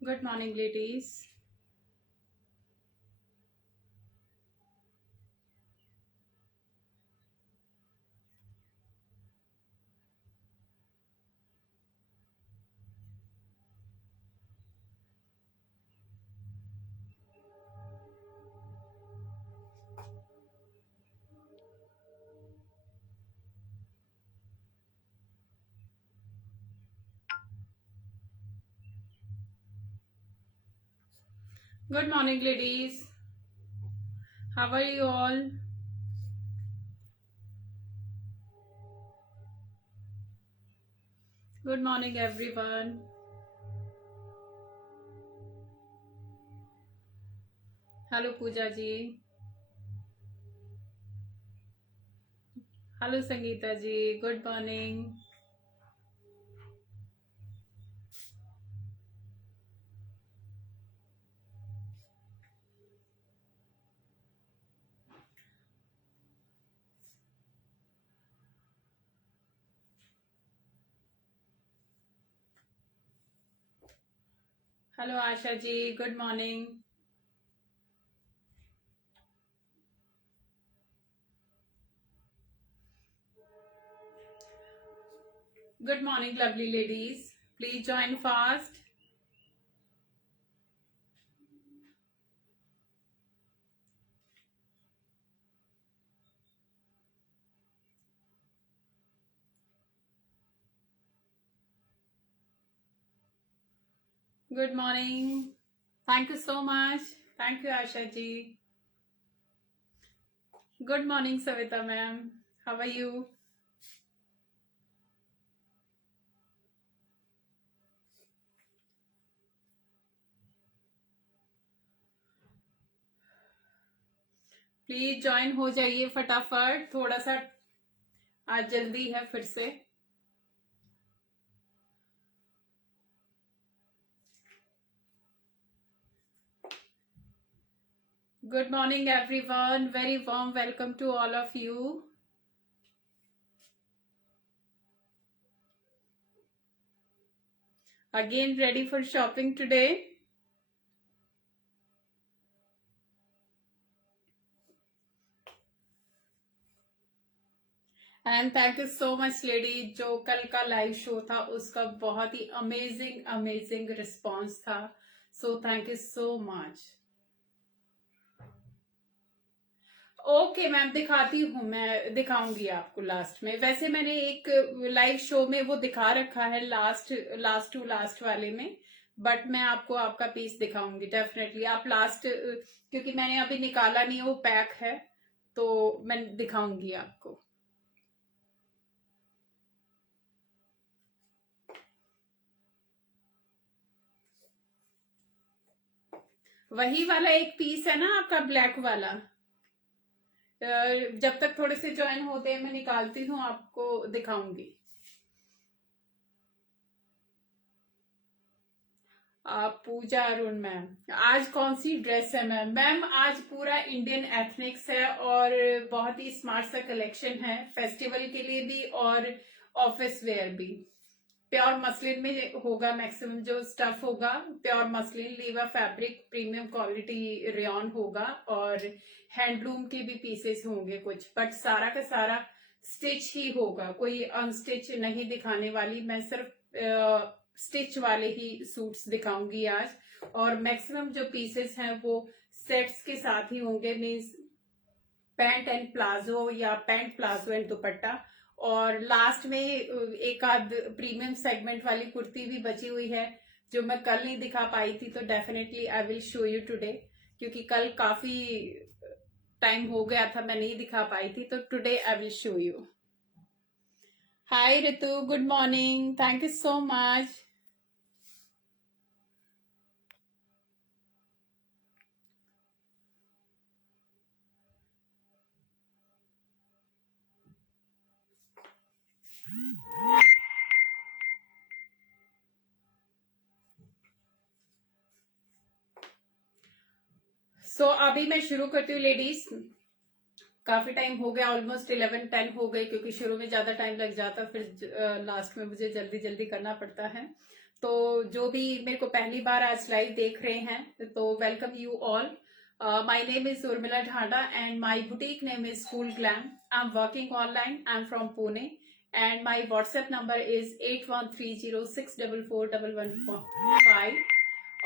Good morning, ladies. Good morning, ladies. How are you all? Good morning, everyone. Hello, Pooja ji. Hello, Sangeeta ji. Good morning. Hello, Asha ji. Good morning. Good morning, lovely ladies. Please join fast. Good morning. Thank you so much. Thank you, Asha ji. Good morning, Savita ma'am. How are you? Please join हो जाइए फटाफट, थोड़ा सा आज जल्दी है फिर से. Good morning, everyone. Very warm welcome to all of you. Again, ready for shopping today? And thank you so much lady. जो कल का लाइव शो था उसका बहुत ही अमेजिंग अमेजिंग रिस्पॉन्स था. सो thank you so much. Okay ma'am, दिखाती हूँ, मैं दिखाऊंगी आपको लास्ट में. वैसे मैंने एक लाइव शो में वो दिखा रखा है लास्ट टू लास्ट वाले में, बट मैं आपको आपका पीस दिखाऊंगी डेफिनेटली. आप लास्ट, क्योंकि मैंने अभी निकाला नहीं, वो पैक है, तो मैं दिखाऊंगी आपको. वही वाला एक पीस है ना आपका, ब्लैक वाला. जब तक थोड़े से ज्वाइन होते हैं मैं निकालती हूँ, आपको दिखाऊंगी. पूजा अरुण मैम, आज कौन सी ड्रेस है मैम? मैम आज पूरा इंडियन एथनिक्स है और बहुत ही स्मार्ट सा कलेक्शन है, फेस्टिवल के लिए भी और ऑफिस वेयर भी. प्योर मसलिन में होगा, मैक्सिमम जो स्टफ होगा pure muslin, लीवा fabric, premium quality rayon होगा और हैंडलूम के भी पीसेस होंगे कुछ, बट सारा का सारा स्टिच ही होगा, कोई अनस्टिच नहीं दिखाने वाली. मैं सिर्फ स्टिच वाले ही सूट्स दिखाऊंगी आज. और मैक्सिमम जो पीसेस हैं वो सेट्स के साथ ही होंगे, मीन्स पैंट एंड प्लाजो या पैंट प्लाजो एंड दुपट्टा. और लास्ट में एक आध प्रीमियम सेगमेंट वाली कुर्ती भी बची हुई है जो मैं कल नहीं दिखा पाई थी, तो definitely I will show you today, क्योंकि कल काफी टाइम हो गया था, मैं नहीं दिखा पाई थी, तो today I will show you. Hi Ritu, good morning. Thank you so much. So अभी मैं शुरू करती हूँ लेडीज. काफी टाइम हो गया, ऑलमोस्ट 11-10 हो गई, क्योंकि शुरू में ज्यादा टाइम लग जाता, फिर लास्ट में मुझे जल्दी जल्दी करना पड़ता है. तो जो भी मेरे को पहली बार आज लाइव देख रहे हैं तो welcome you all. My name is Urmila Dhanda and my boutique name is cool glam. I am working online. I am from Pune and my WhatsApp number is 8130641115.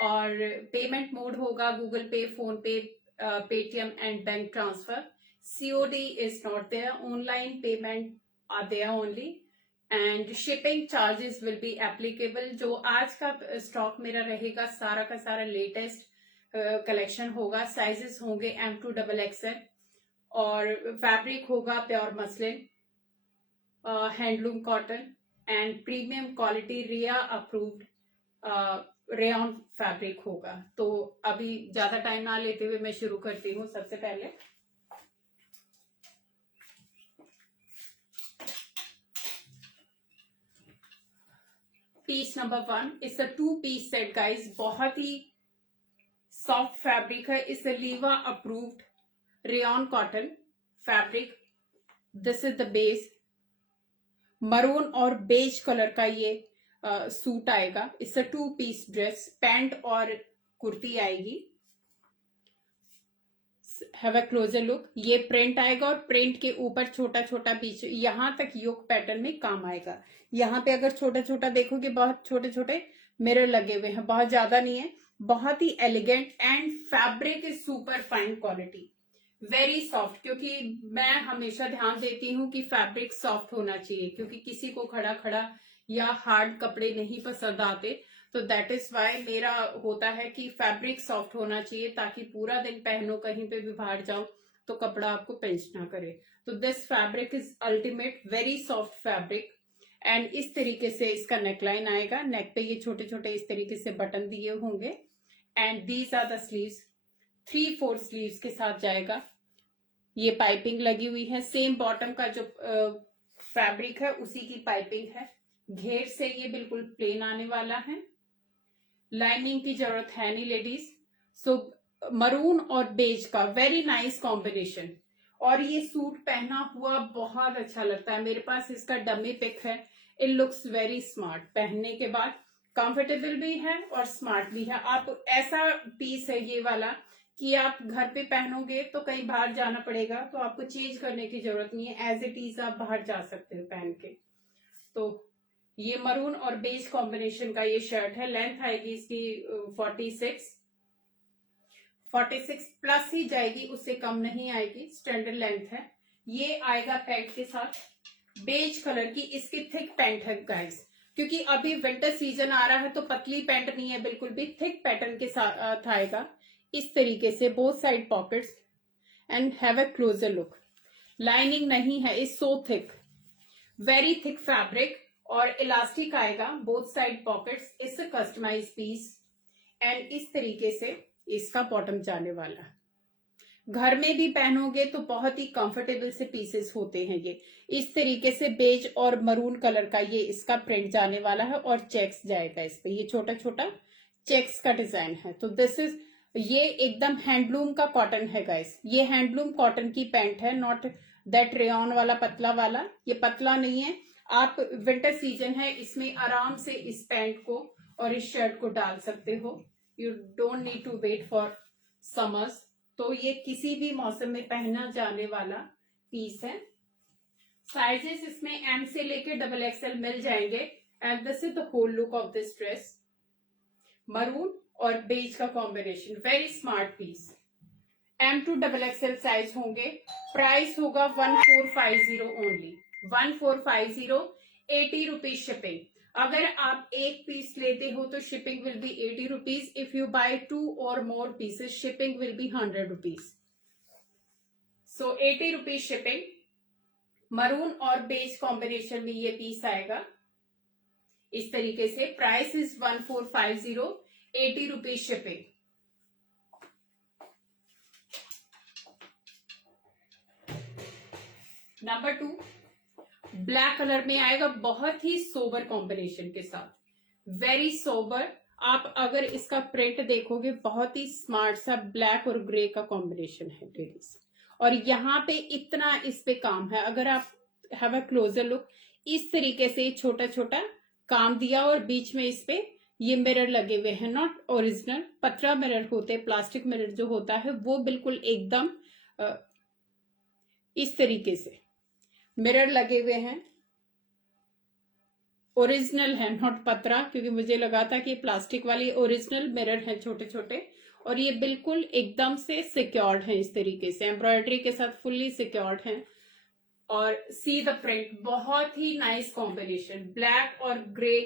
और पेमेंट मोड होगा गूगल पे, फोन पे, Paytm and bank transfer. COD is not there. Online payment are there only. And shipping charges will be applicable. जो आज का stock मेरा रहेगा सारा का सारा लेटेस्ट कलेक्शन होगा. साइजेस होंगे M2 XXL और फैब्रिक होगा pure muslin, handloom cotton and premium quality रिया अप्रूव्ड रेयॉन फैब्रिक होगा. तो अभी ज्यादा टाइम ना लेते हुए मैं शुरू करती हूँ. सबसे पहले piece number 1 it's a 2-piece set guys. बहुत ही सॉफ्ट फैब्रिक है. It's a Liva approved rayon cotton fabric. This is the base. Maroon और बेज कलर का ये सूट आएगा. It's a 2-piece dress. Pant और कुर्ती आएगी. Have a closer look. ये प्रिंट आएगा और प्रिंट के ऊपर छोटा छोटा बीच यहां तक योक पैटर्न में काम आएगा. यहाँ पे अगर छोटा छोटा देखोगे बहुत छोटे छोटे मिरर लगे हुए हैं. बहुत ज्यादा नहीं है. बहुत ही elegant and fabric is super fine quality. Very soft. क्योंकि मैं हमेशा ध्यान देती हूँ कि फैब्रिक सॉफ्ट होना चाहिए क्योंकि किसी को खड़ा खड़ा या हार्ड कपड़े नहीं पसंद आते. तो दैट इज वाई मेरा होता है कि फैब्रिक सॉफ्ट होना चाहिए ताकि पूरा दिन पहनो, कहीं पे भी बाहर जाओ तो कपड़ा आपको पिंच ना करे. तो this fabric is ultimate. Very soft fabric. And इस तरीके से इसका नेकलाइन आएगा. नेक पे ये छोटे छोटे इस तरीके से बटन दिए होंगे. And these are the sleeves. 3/4 sleeves के साथ जाएगा. ये पाइपिंग लगी हुई है. सेम बॉटम का जो फैब्रिक है उसी की पाइपिंग है. घेर से ये बिल्कुल प्लेन आने वाला है. लाइनिंग की जरूरत है नहीं लेडीज. सो मरून और बेज का वेरी नाइस कॉम्बिनेशन. और ये सूट पहना हुआ बहुत अच्छा लगता है. मेरे पास इसका डमी पिक है. It looks very smart. पहनने के बाद कंफर्टेबल भी है और स्मार्ट भी है. आप ऐसा पीस है ये वाला कि आप घर पे पहनोगे तो कहीं बाहर जाना पड़ेगा तो आपको चेंज करने की जरूरत नहीं है. एज इट इज आप बाहर जा सकते हो पहन के. तो ये मरून और बेज कॉम्बिनेशन का ये शर्ट है. लेंथ आएगी इसकी 46 प्लस ही जाएगी, उससे कम नहीं आएगी. स्टैंडर्ड लेंथ है. ये आएगा पैंट के साथ. बेज कलर की इसकी थिक पैंट है गाइस. क्योंकि अभी विंटर सीजन आ रहा है तो पतली पैंट नहीं है बिल्कुल भी. थिक पैटर्न के साथ आएगा इस तरीके से. Both side pockets and have a closer look. Lining नहीं है. Is so thick. Very thick fabric और इलास्टिक आएगा. Both side pockets. It's a customise piece. And इस तरीके से इसका बॉटम जाने वाला. घर में भी पहनोगे तो बहुत ही कंफर्टेबल से पीसेस होते हैं ये. इस तरीके से बेज और मरून कलर का ये इसका प्रिंट जाने वाला है और चेक्स जाएगा इस पे. ये छोटा छोटा चेक्स का डिजाइन है. तो दिस इज ये एकदम हैंडलूम का कॉटन है गाइस. ये हैंडलूम कॉटन की पैंट है. नॉट दैट रेयॉन वाला पतला वाला. ये पतला नहीं है. आप विंटर सीजन है इसमें आराम से इस पैंट को और इस शर्ट को डाल सकते हो. You don't need to wait for summers. तो ये किसी भी मौसम में पहना जाने वाला पीस है. साइजेस इसमें M से लेके XXL मिल जाएंगे. And this is the whole look of this dress. Maroon और बेज का combination. Very smart piece. M2 XXL size होंगे. प्राइस होगा 1450 ओनली. 1450. 80 rupees shipping. अगर आप एक पीस लेते हो तो shipping will be 80 rupees. If you buy 2 or more pieces shipping will be 100 rupees. So 80 rupees shipping. Maroon और बेज कॉम्बिनेशन में ये पीस आएगा इस तरीके से. Price is 1450. 80 rupees shipping. Number 2 black colour में आएगा. बहुत ही सोबर कॉम्बिनेशन के साथ. Very sober. आप अगर इसका प्रिंट देखोगे बहुत ही स्मार्ट सा ब्लैक और ग्रे का कॉम्बिनेशन है लेडीज. और यहाँ पे इतना इस पे काम है. अगर आप हैव अ क्लोजर लुक इस तरीके से छोटा छोटा काम दिया और बीच में इस पे ये मिरर लगे हुए हैं, नॉट ओरिजिनल, पतरा मिरर होते, प्लास्टिक मिरर जो होता है वो बिल्कुल एकदम इस तरीके से मिरर लगे हुए हैं, ओरिजिनल है, नॉट पतरा, क्योंकि मुझे लगा था कि प्लास्टिक वाली ओरिजिनल मिरर है छोटे छोटे, और ये बिल्कुल एकदम से सिक्योर्ड है, इस तरीके से एम्ब्रॉयडरी के साथ फुल्ली सिक्योर्ड है। और सी द प्रिंट, बहुत ही नाइस कॉम्बिनेशन, ब्लैक और ग्रे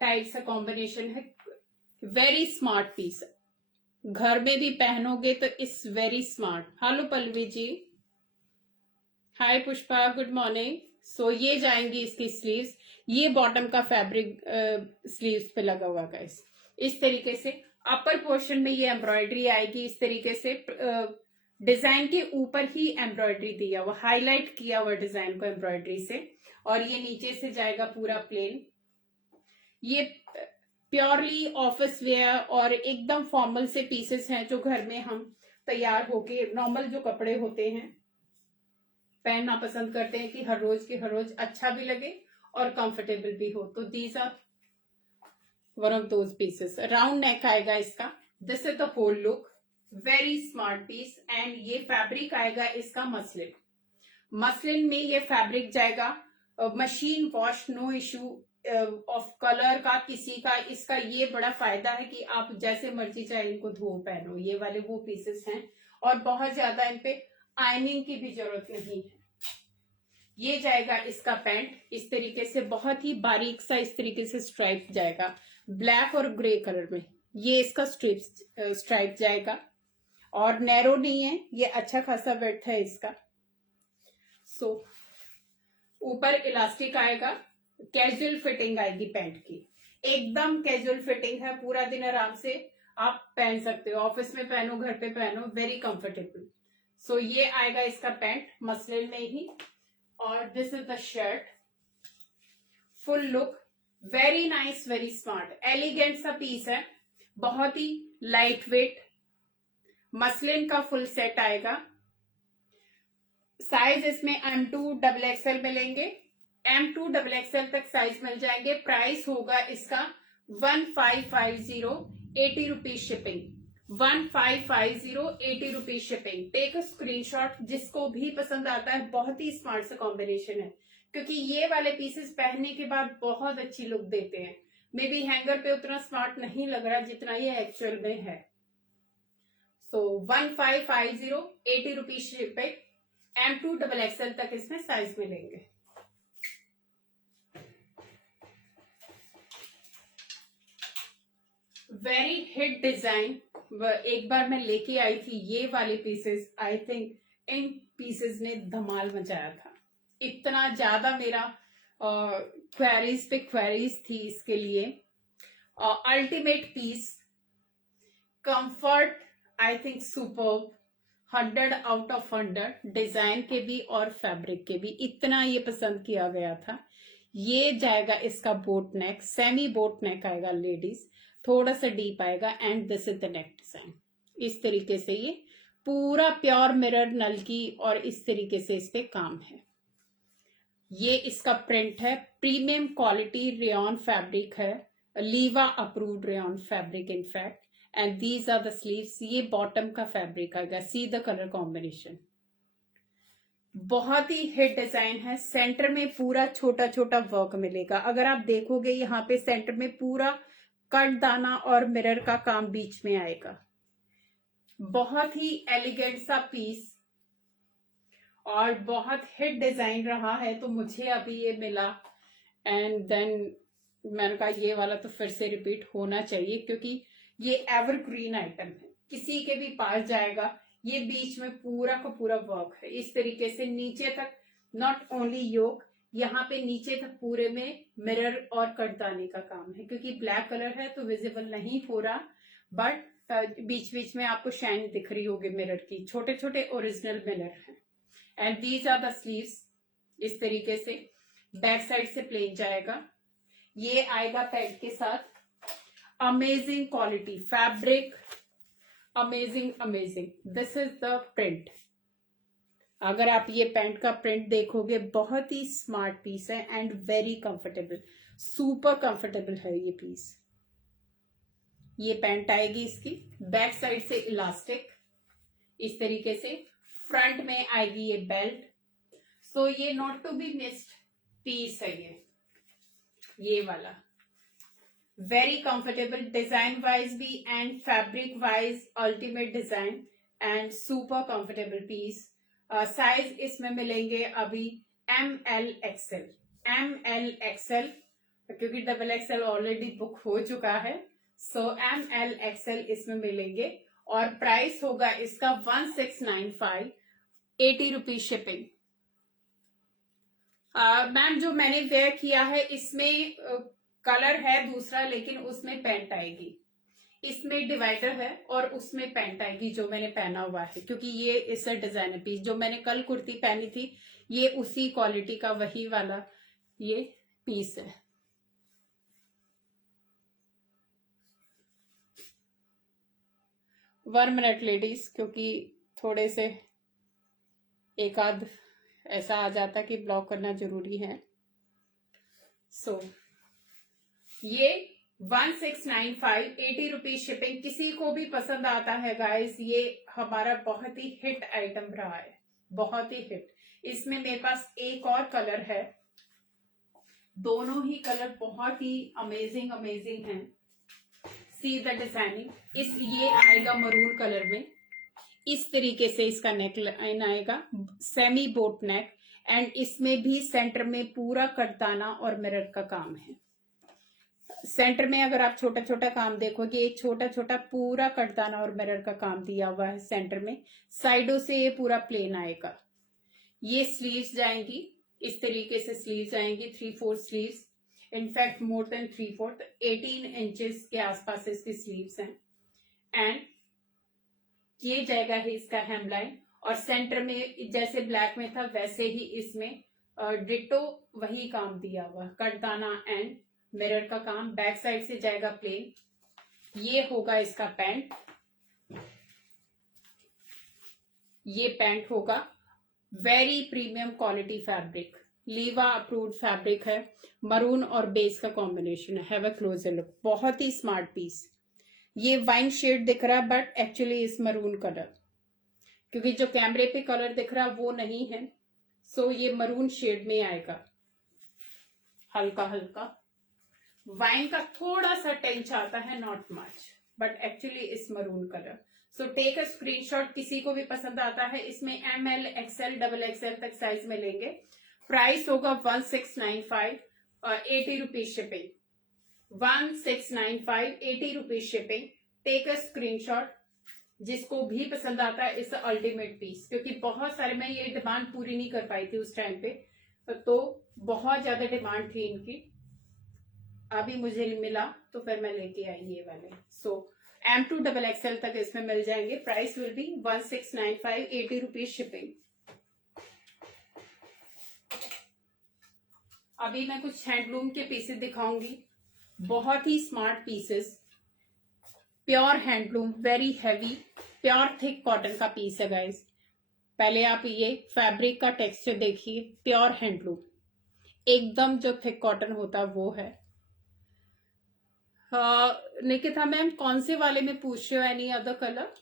टाइप सा कॉम्बिनेशन है, वेरी स्मार्ट पीस है, घर में भी पहनोगे तो it's very smart. Hello Pallavi ji, hi Pushpa, good morning. So ये जाएंगी इसकी स्लीव्स, ये बॉटम का फैब्रिक स्लीव्स पे लगा हुआ गाइस, इस तरीके से अपर पोर्शन में ये एम्ब्रॉयडरी आएगी, इस तरीके से डिजाइन के ऊपर ही एम्ब्रॉयडरी दिया हुआ, हाईलाइट किया हुआ डिजाइन को एम्ब्रॉयडरी से, और ये नीचे से जाएगा पूरा प्लेन। ये प्योरली ऑफिस वेयर और एकदम फॉर्मल से पीसेस हैं जो घर में हम तैयार होके नॉर्मल जो कपड़े होते हैं पहनना पसंद करते हैं कि हर रोज के हर रोज अच्छा भी लगे और कंफर्टेबल भी हो, तो these are one of those pieces. Round neck आएगा इसका, this is the whole look, very smart piece. And ये फैब्रिक आएगा इसका मसलिन, मसलिन में ये फैब्रिक जाएगा, machine wash, no issue of colour का किसी का। इसका ये बड़ा फायदा है कि आप जैसे मर्जी चाहे इनको धो पहनो, ये वाले वो पीसेस हैं, और बहुत ज्यादा इन पे आयनिंग की भी जरूरत नहीं है। ये जाएगा इसका पैंट, इस तरीके से बहुत ही बारीक सा इस तरीके से स्ट्राइप जाएगा, ब्लैक और ग्रे कलर में ये इसका स्ट्राइप जाएगा, और नैरो नहीं है, ये अच्छा खासा विड्थ है इसका। सो ऊपर इलास्टिक आएगा, कैजुअल फिटिंग आएगी पैंट की, एकदम कैजुअल फिटिंग है, पूरा दिन आराम से आप पहन सकते हो, ऑफिस में पहनो, घर पे पहनो, वेरी कंफर्टेबल। सो ये आएगा इसका पैंट मसलिन में ही, और this is the shirt, full look, very nice, very smart, elegant सा पीस है, बहुत ही लाइट वेट, मसलिन का फुल सेट आएगा। साइज इसमें M2 XXL मिलेंगे, M2 XXL तक साइज मिल जाएंगे। प्राइस होगा इसका 1550, 80 rupees shipping, 1550, 80 rupees shipping. Take a screenshot, जिसको भी पसंद आता है, बहुत ही स्मार्ट सा कॉम्बिनेशन है, क्योंकि ये वाले पीसेस पहनने के बाद बहुत अच्छी लुक देते हैं। मे बी हैंगर पे उतना स्मार्ट नहीं लग रहा जितना ये एक्चुअल में है। सो 1550, 80 रुपीज शिपिंग, M2 XXL तक इसमें साइज मिलेंगे। वेरी हिट डिजाइन, एक बार मैं लेके आई थी ये वाले pieces, I think in pieces ने धमाल मचाया था, इतना ज्यादा मेरा क्वेरीज पे क्वेरीज थी इसके लिए। Ultimate piece, comfort, I think superb, 100 out of 100, design के भी और फैब्रिक के भी, इतना ये पसंद किया गया था। ये जाएगा इसका बोट नेक, सेमी बोट नेक आएगा लेडीज, थोड़ा सा डीप आएगा, and this is the neck design, इस तरीके से ये पूरा प्योर मिरर नलकी और इस तरीके से इस पे काम है। ये इसका प्रिंट है, प्रीमियम क्वालिटी रेयॉन फैब्रिक है, Liva approved rayon fabric in fact, and these are the sleeves. ये बॉटम का फैब्रिक आएगा, सी द कलर कॉम्बिनेशन, बहुत ही हिट डिजाइन है। सेंटर में पूरा छोटा छोटा वर्क मिलेगा, अगर आप देखोगे यहाँ पे सेंटर में पूरा कट दाना और मिरर का काम बीच में आएगा, बहुत ही एलिगेंट सा पीस और बहुत हिट डिजाइन रहा है, तो मुझे अभी ये मिला, एंड देन मैंने कहा ये वाला तो फिर से रिपीट होना चाहिए, क्योंकि ये एवरग्रीन आइटम है, किसी के भी पास जाएगा। ये बीच में पूरा का पूरा वर्क है, इस तरीके से नीचे तक, नॉट ओनली योक, यहाँ पे नीचे तक पूरे में मिरर और कटदाने का काम है, क्योंकि ब्लैक कलर है तो विजिबल नहीं हो रहा, बट बीच बीच में आपको शाइन दिख रही होगी मिरर की, छोटे छोटे ओरिजिनल मिरर है। And these are the sleeves, इस तरीके से बैक साइड से प्लेन जाएगा, ये आएगा पैंट के साथ, amazing quality fabric, amazing amazing, this is the print. अगर आप ये पैंट का प्रिंट देखोगे, बहुत ही स्मार्ट पीस है and very comfortable, super comfortable है ये पीस। ये पैंट आएगी इसकी, बैक साइड से इलास्टिक इस तरीके से, फ्रंट में आएगी ये बेल्ट। सो ये not to be missed piece है ये वाला, वेरी कंफर्टेबल डिजाइन वाइज भी and fabric wise ultimate design and super comfortable piece. Size इसमें मिलेंगे अभी ML XL, ML XL क्योंकि XXL ऑलरेडी बुक हो चुका है। सो ML XL इसमें मिलेंगे और प्राइस होगा इसका 1695, 80 रुपीज शिपिंग। मैम जो मैंने वेयर किया है इसमें कलर है दूसरा, लेकिन उसमें पैंट आएगी, इसमें डिवाइडर है और उसमें पैंट आएगी जो मैंने पहना हुआ है, क्योंकि ये इस डिजाइनर पीस जो मैंने कल कुर्ती पहनी थी ये उसी क्वालिटी का वही वाला ये पीस है। 1 मिनट लेडीज, क्योंकि थोड़े से एक आध ऐसा आ जाता कि ब्लॉक करना जरूरी है। सो ये 1695, 80 रुपीज शिपिंग। किसी को भी पसंद आता है गाइस, ये हमारा बहुत ही हिट आइटम रहा है, बहुत ही हिट। इसमें मेरे पास एक और कलर है, दोनों ही कलर बहुत ही अमेजिंग अमेजिंग हैं। सी द डिजाइनिंग, इस ये आएगा मरून कलर में, इस तरीके से इसका नेक लाइन आएगा, सेमी बोट नेक, एंड इसमें भी सेंटर में पूरा कटदाना और मिरर का काम है। सेंटर में अगर आप छोटा छोटा काम देखोगे, एक छोटा छोटा पूरा कटदाना और मिरर का काम दिया हुआ है सेंटर में। साइडों से ये पूरा प्लेन आएगा। ये स्लीव्स जाएंगी इस तरीके से, स्लीव्स आएंगी 3/4 sleeves, in fact more than 3/4, 18 inches के आसपास इसकी स्लीव्स हैं। एंड ये जाएगा है इसका हेमलाइन, और सेंटर में जैसे ब्लैक में था वैसे ही इसमें डिटो वही काम दिया हुआ, कटदाना एंड मिरर का काम। बैक साइड से जाएगा प्लेन। ये होगा इसका पैंट, ये पैंट होगा, very premium quality fabric, लीवा approved fabric है, मरून और बेस का कॉम्बिनेशन है। हैव अ क्लोजर लुक, बहुत ही स्मार्ट पीस। ये वाइन शेड दिख रहा है बट एक्चुअली इस मरून कलर, क्योंकि जो कैमरे पे कलर दिख रहा है वो नहीं है। सो ये मरून शेड में आएगा, हल्का हल्का वाइन का थोड़ा सा टेंच आता है, नॉट मच, बट एक्चुअली इस maroon colour. So take a screenshot, किसी को भी पसंद आता है। इसमें ML XL XXL तक साइज मिलेंगे। प्राइस होगा 1695, 80 rupees shipping. 1695, 80 rupees shipping. Take a screenshot, जिसको भी पसंद आता है इस अल्टीमेट पीस, क्योंकि बहुत सारे मैं ये डिमांड पूरी नहीं कर पाई थी उस टाइम पे, तो बहुत ज्यादा डिमांड थी इनकी। अभी मुझे मिला तो फिर मैं लेके आई ये वाले। सो M2 XXL तक इसमें मिल जाएंगे। Price will be 1695, 80 rupees shipping. अभी मैं कुछ हैंडलूम के पीसेस दिखाऊंगी, बहुत ही smart pieces, pure handloom, very heavy, pure thick cotton का पीस है गाइस। पहले आप ये फैब्रिक का टेक्सचर देखिए, प्योर हैंडलूम, एकदम जो थिक कॉटन होता है वो है। निकिता मैम कौन से वाले में पूछ रहे हो? Any other colour?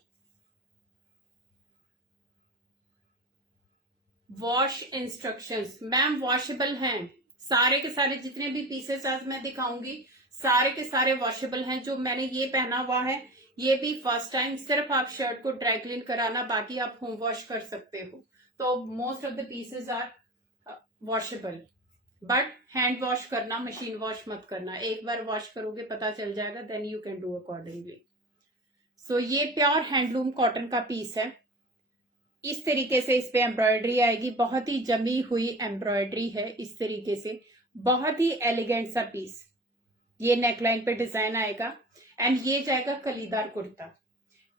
Wash instructions ma'am washable हैं, सारे के सारे जितने भी पीसेस आज मैं दिखाऊंगी सारे के सारे वॉशेबल हैं। जो मैंने ये पहना हुआ है ये भी फर्स्ट टाइम, सिर्फ आप शर्ट को ड्राई क्लीन कराना, बाकी आप होम वॉश कर सकते हो। तो most of the pieces are washable, but hand wash करना, मशीन वॉश मत करना। एक बार वॉश करोगे पता चल जाएगा, then you can do accordingly. So ये प्योर हैंडलूम कॉटन का पीस है। इस तरीके से इस पे एम्ब्रॉयडरी आएगी, बहुत ही जमी हुई एम्ब्रॉयडरी है इस तरीके से, बहुत ही एलिगेंट सा पीस। ये नेकलाइन पे डिजाइन आएगा एंड ये जाएगा कलीदार कुर्ता।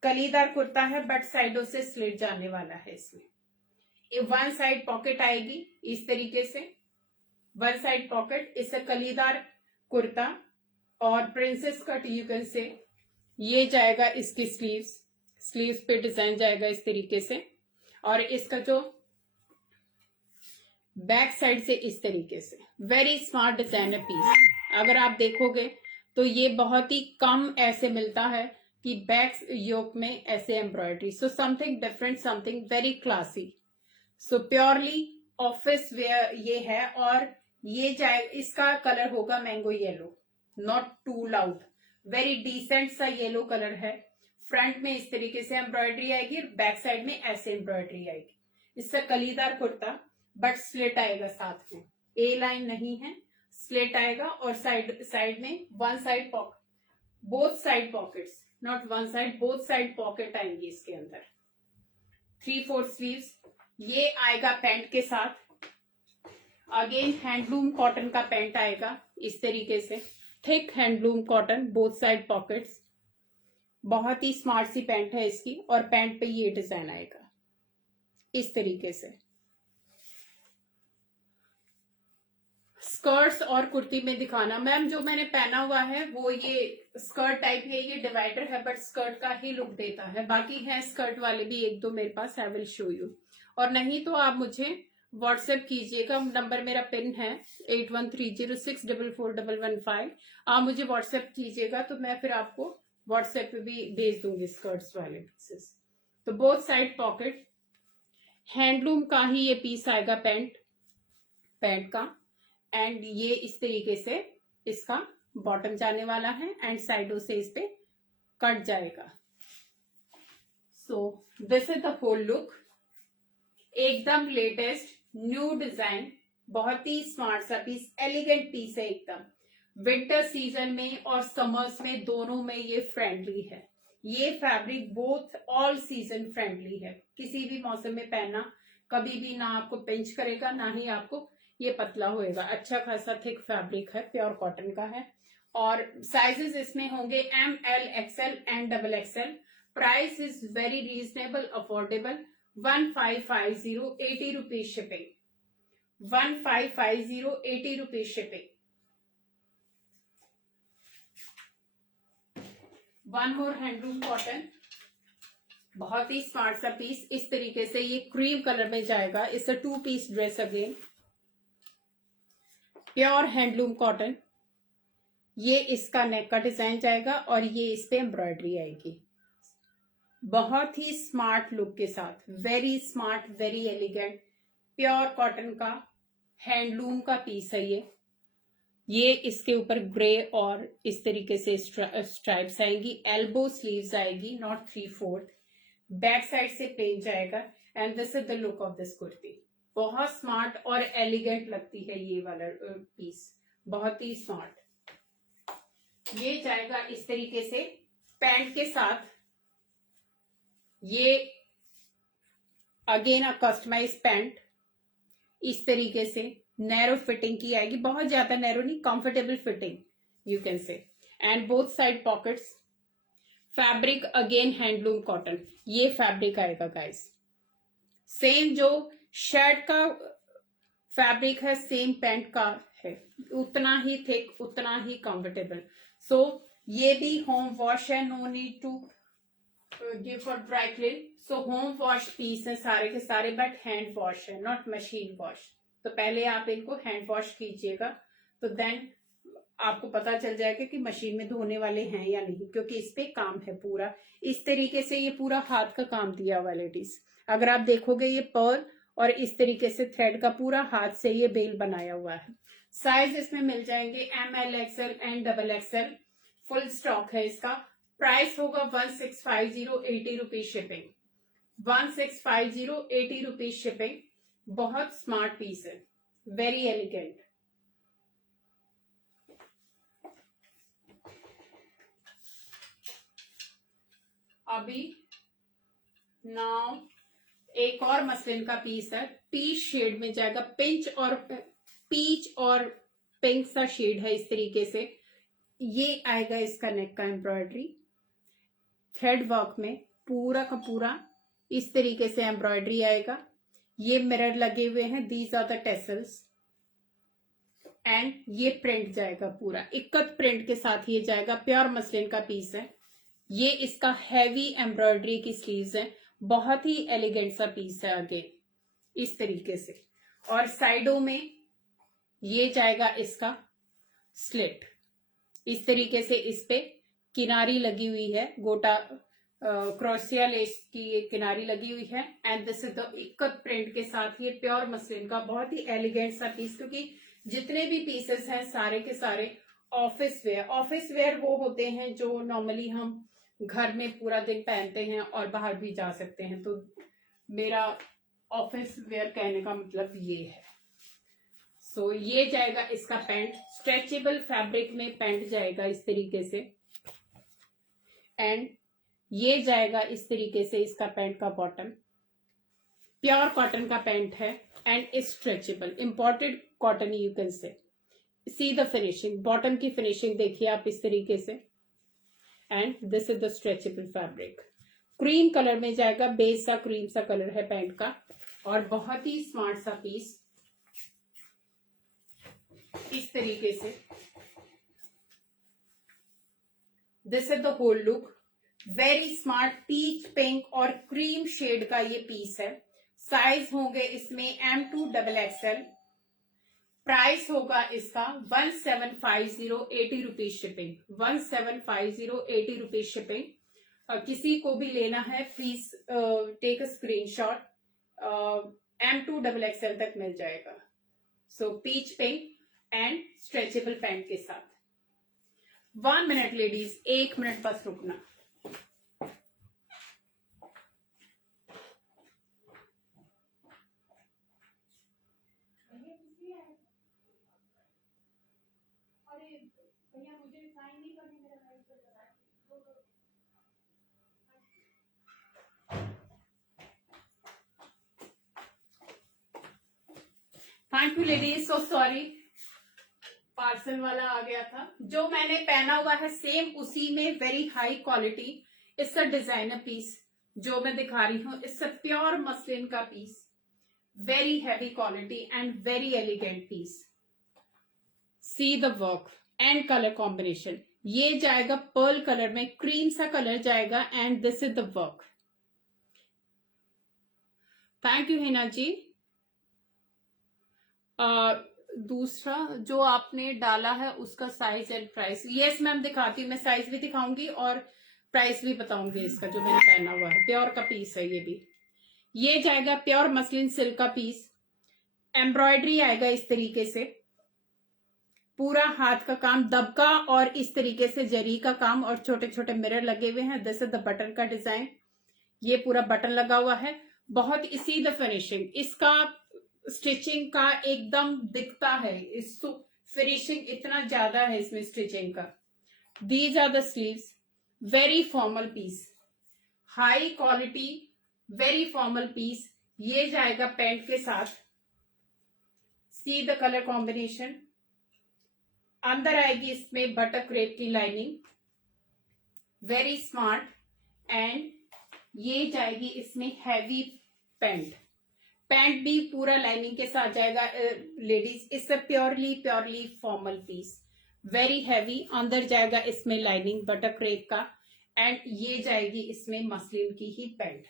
कलीदार कुर्ता है बट साइडों से स्लिट जाने वाला है। इसमें वन साइड पॉकेट आएगी इस तरीके से, वन साइड पॉकेट। इससे कलीदार कुर्ता और princess cut you can say. ये जाएगा इसकी स्लीव्स पे डिजाइन जाएगा इस तरीके से, और इसका जो बैक साइड से इस तरीके से। वेरी स्मार्ट डिजाइनर पीस, अगर आप देखोगे तो ये बहुत ही कम ऐसे मिलता है कि बैक योक में ऐसे embroidery. So something different, something very classy. So purely office wear ये है. और ये जाए, इसका कलर होगा mango yellow, not too loud, very decent सा येलो कलर है. फ्रंट में इस तरीके से एम्ब्रॉयडरी आएगी और बैक साइड में ऐसे एम्ब्रॉयडरी आएगी. इससे कलीदार कुर्ता, बट स्लिट आएगा साथ में, ए लाइन नहीं है, स्लिट आएगा. और साइड में one side pocket, both side pockets, not one side, both side pocket आएंगी इसके अंदर. 3/4 स्लीव्स. ये आएगा पैंट के साथ. अगेन हैंडलूम कॉटन का पैंट आएगा इस तरीके से, thick handloom cotton, both side pockets. बहुत ही स्मार्ट सी पैंट है इसकी. और पैंट पे ये डिजाइन आएगा इस तरीके से. स्कर्ट्स और कुर्ती में दिखाना. मैम जो मैंने पहना हुआ है वो ये स्कर्ट टाइप है, ये डिवाइडर है, बट स्कर्ट का ही लुक देता है. बाकी है स्कर्ट वाले भी एक दो मेरे पास, आई विल शो यू. और नहीं तो आप मुझे व्हाट्सएप कीजिएगा, नंबर मेरा पिन है 8130644115. आप मुझे व्हाट्सएप कीजिएगा तो मैं फिर आपको व्हाट्सएप पे भी भेज दूंगी स्कर्ट्स वाले पीसेस. तो बोथ साइड पॉकेट, हैंडलूम का ही ये पीस आएगा पैंट का. एंड ये इस तरीके से इसका बॉटम जाने वाला है एंड साइडों से इस पे कट जाएगा. So this is the whole look. एकदम लेटेस्ट न्यू डिजाइन, बहुत ही स्मार्ट सा पीस, एलिगेंट पीस है एकदम. विंटर सीजन में और समर्स में दोनों में ये फ्रेंडली है. ये fabric both all season friendly है. किसी भी मौसम में पहनना, कभी भी ना आपको पिंच करेगा ना ही आपको ये पतला होएगा. अच्छा खासा थिक फैब्रिक है, प्योर कॉटन का है. और साइजेस इसमें होंगे M, L, XL and double XL. Price is very reasonable, affordable. 1550, 80 rupees shipping. 1550, 80 rupees shipping. One more handloom cotton, बहुत ही स्मार्ट सा पीस. इस तरीके से ये क्रीम कलर में जाएगा. It's a 2 piece dress again, pure handloom cotton. ये इसका नेक का डिजाइन जाएगा और ये इस पे एम्ब्रॉयडरी आएगी. बहुत ही स्मार्ट लुक के साथ, very smart, very elegant, pure cotton का हैंडलूम का पीस है ये इसके ऊपर ग्रे और इस तरीके से स्ट्राइप्स आएंगी. एल्बो स्लीव्स आएगी, नॉट 3/4. बैक साइड से प्लेन जाएगा. And this is the look of this kurti. बहुत स्मार्ट और एलिगेंट लगती है ये वाला पीस, बहुत ही स्मार्ट. ये जाएगा इस तरीके से पैंट के साथ. ये अगेन अ कस्टमाइज पैंट, इस तरीके से नैरो फिटिंग की आएगी. बहुत ज्यादा नैरो नहीं, कंफर्टेबल फिटिंग यू कैन से. And both side pockets. Fabric again handloom cotton. ये फैब्रिक आएगा गाइस, सेम जो शर्ट का फैब्रिक है सेम पैंट का है, उतना ही थिक, उतना ही कंफर्टेबल. सो ये भी होम वॉश है, no need to give for dry clean. So home wash piece है सारे के सारे, बट हैंड वॉश है, नॉट मशीन वॉश. तो पहले आप इनको हैंड वॉश कीजिएगा, तो देन आपको पता चल जाएगा कि मशीन में धोने वाले हैं या नहीं, क्योंकि इस पे काम है पूरा. इस तरीके से ये पूरा हाथ का काम दिया हुआ लेडीज. अगर आप देखोगे ये पर्ल और इस तरीके से थ्रेड का पूरा हाथ से ये बेल बनाया हुआ है. साइज इसमें मिल जाएंगे M, L, XL and double XL. Full stock है इसका. प्राइस होगा 1650, 80 रुपीज शिपिंग. 1650, 80 rupees shipping. बहुत स्मार्ट पीस है, वेरी एलिगेंट. अभी नाउ एक और मसलिन का पीस है, पीच शेड में जाएगा. पीच और पिंक सा शेड है इस तरीके से. ये आएगा इसका नेक का एम्ब्रॉयडरी, थ्रेड वर्क में पूरा का पूरा इस तरीके से एम्ब्रॉयडरी आएगा. ये मिरर लगे हुए हैं, these are the tassels. And ये प्रिंट जाएगा पूरा इक्कत प्रिंट के साथ ये जाएगा. प्योर मसलिन का पीस है. ये इसका हैवी एम्ब्रॉयडरी की स्लीव्स है. बहुत ही एलिगेंट सा पीस है अगेन इस तरीके से. और साइडों में ये जाएगा इसका स्लिट इस तरीके से इस पे किनारी लगी हुई है, गोटा क्रोशिया लेस की किनारी लगी हुई है। And this is the ikat print के साथ ये प्योर मसलिन का बहुत ही एलिगेंट सा पीस, क्योंकि जितने भी पीसेस हैं सारे के सारे ऑफिस वेयर वो होते हैं जो नॉर्मली हम घर में पूरा दिन पहनते हैं और बाहर भी जा सकते हैं। तो मेरा ऑफिस वेयर कहने का मतलब ये है। सो ये जाएगा इसका पैंट, स्ट्रेचेबल फैब्रिक में पैंट जाएगा इस तरीके से। एंड ये जाएगा इस तरीके से इसका पैंट का बॉटम, प्योर कॉटन का पैंट है and is stretchable, imported cotton you can से। सी द फिनिशिंग, बॉटम की फिनिशिंग देखिए आप इस तरीके से। And this is the stretchable fabric, cream colour में जाएगा, बेस सा क्रीम सा कलर है पैंट का, और बहुत ही स्मार्ट सा पीस इस तरीके से। This is the whole look, very smart peach pink और क्रीम शेड का ये पीस है। साइज होंगे इसमें M2 XXL। प्राइस होगा इसका 1750, 80 रुपीज शिपिंग, 1750, 80 रुपीज शिपिंग। किसी को भी लेना है please take a screenshot, M2 XXL तक मिल जाएगा। So peach pink and stretchable pant के साथ। 1 मिनट लेडीज, 1 मिनट बस रुकना। भैया मुझे साइन नहीं करने मेरा लाइफ पर लगा thank you ladies, so sorry parcel वाला आ गया था। जो मैंने पहना हुआ है सेम उसी में, very high quality. It's a designer piece जो मैं दिखा रही हूँ, इट्स अ प्योर मसलिन का piece, very heavy quality and very elegant piece. See the work and colour combination, ये जाएगा पर्ल कलर में, क्रीम सा कलर जाएगा and this is the work. Thank you Hina ji. दूसरा जो आपने डाला है उसका size and price, yes ma'am दिखाती हूँ, मैं साइज भी दिखाऊंगी और प्राइस भी बताऊंगी इसका जो मैंने पहना हुआ है। प्योर का पीस है ये भी, ये जाएगा प्योर मसलिन सिल्क का पीस, एम्ब्रॉयडरी आएगा इस तरीके से, पूरा हाथ का काम, दबका और इस तरीके से जरी का काम और छोटे छोटे मिरर लगे हुए हैं। दिस इज द बटन का डिजाइन, ये पूरा बटन लगा हुआ है, बहुत इसी द फिनिशिंग, इसका स्टिचिंग का एकदम दिखता है, इस फिनिशिंग इतना ज्यादा है इसमें स्टिचिंग का। These are the sleeves, very formal piece, high quality very formal piece. ये जाएगा पैंट के साथ। सी द कलर कॉम्बिनेशन, अंदर आएगी इसमें बटर क्रेप की लाइनिंग, वेरी स्मार्ट। एंड ये जाएगी इसमें हैवी पैंट, पैंट भी पूरा लाइनिंग के साथ जाएगा ladies. It's a purely formal piece, very heavy. अंदर जाएगा इसमें लाइनिंग बटर क्रेप का एंड ये जाएगी इसमें मसलिन की ही pant,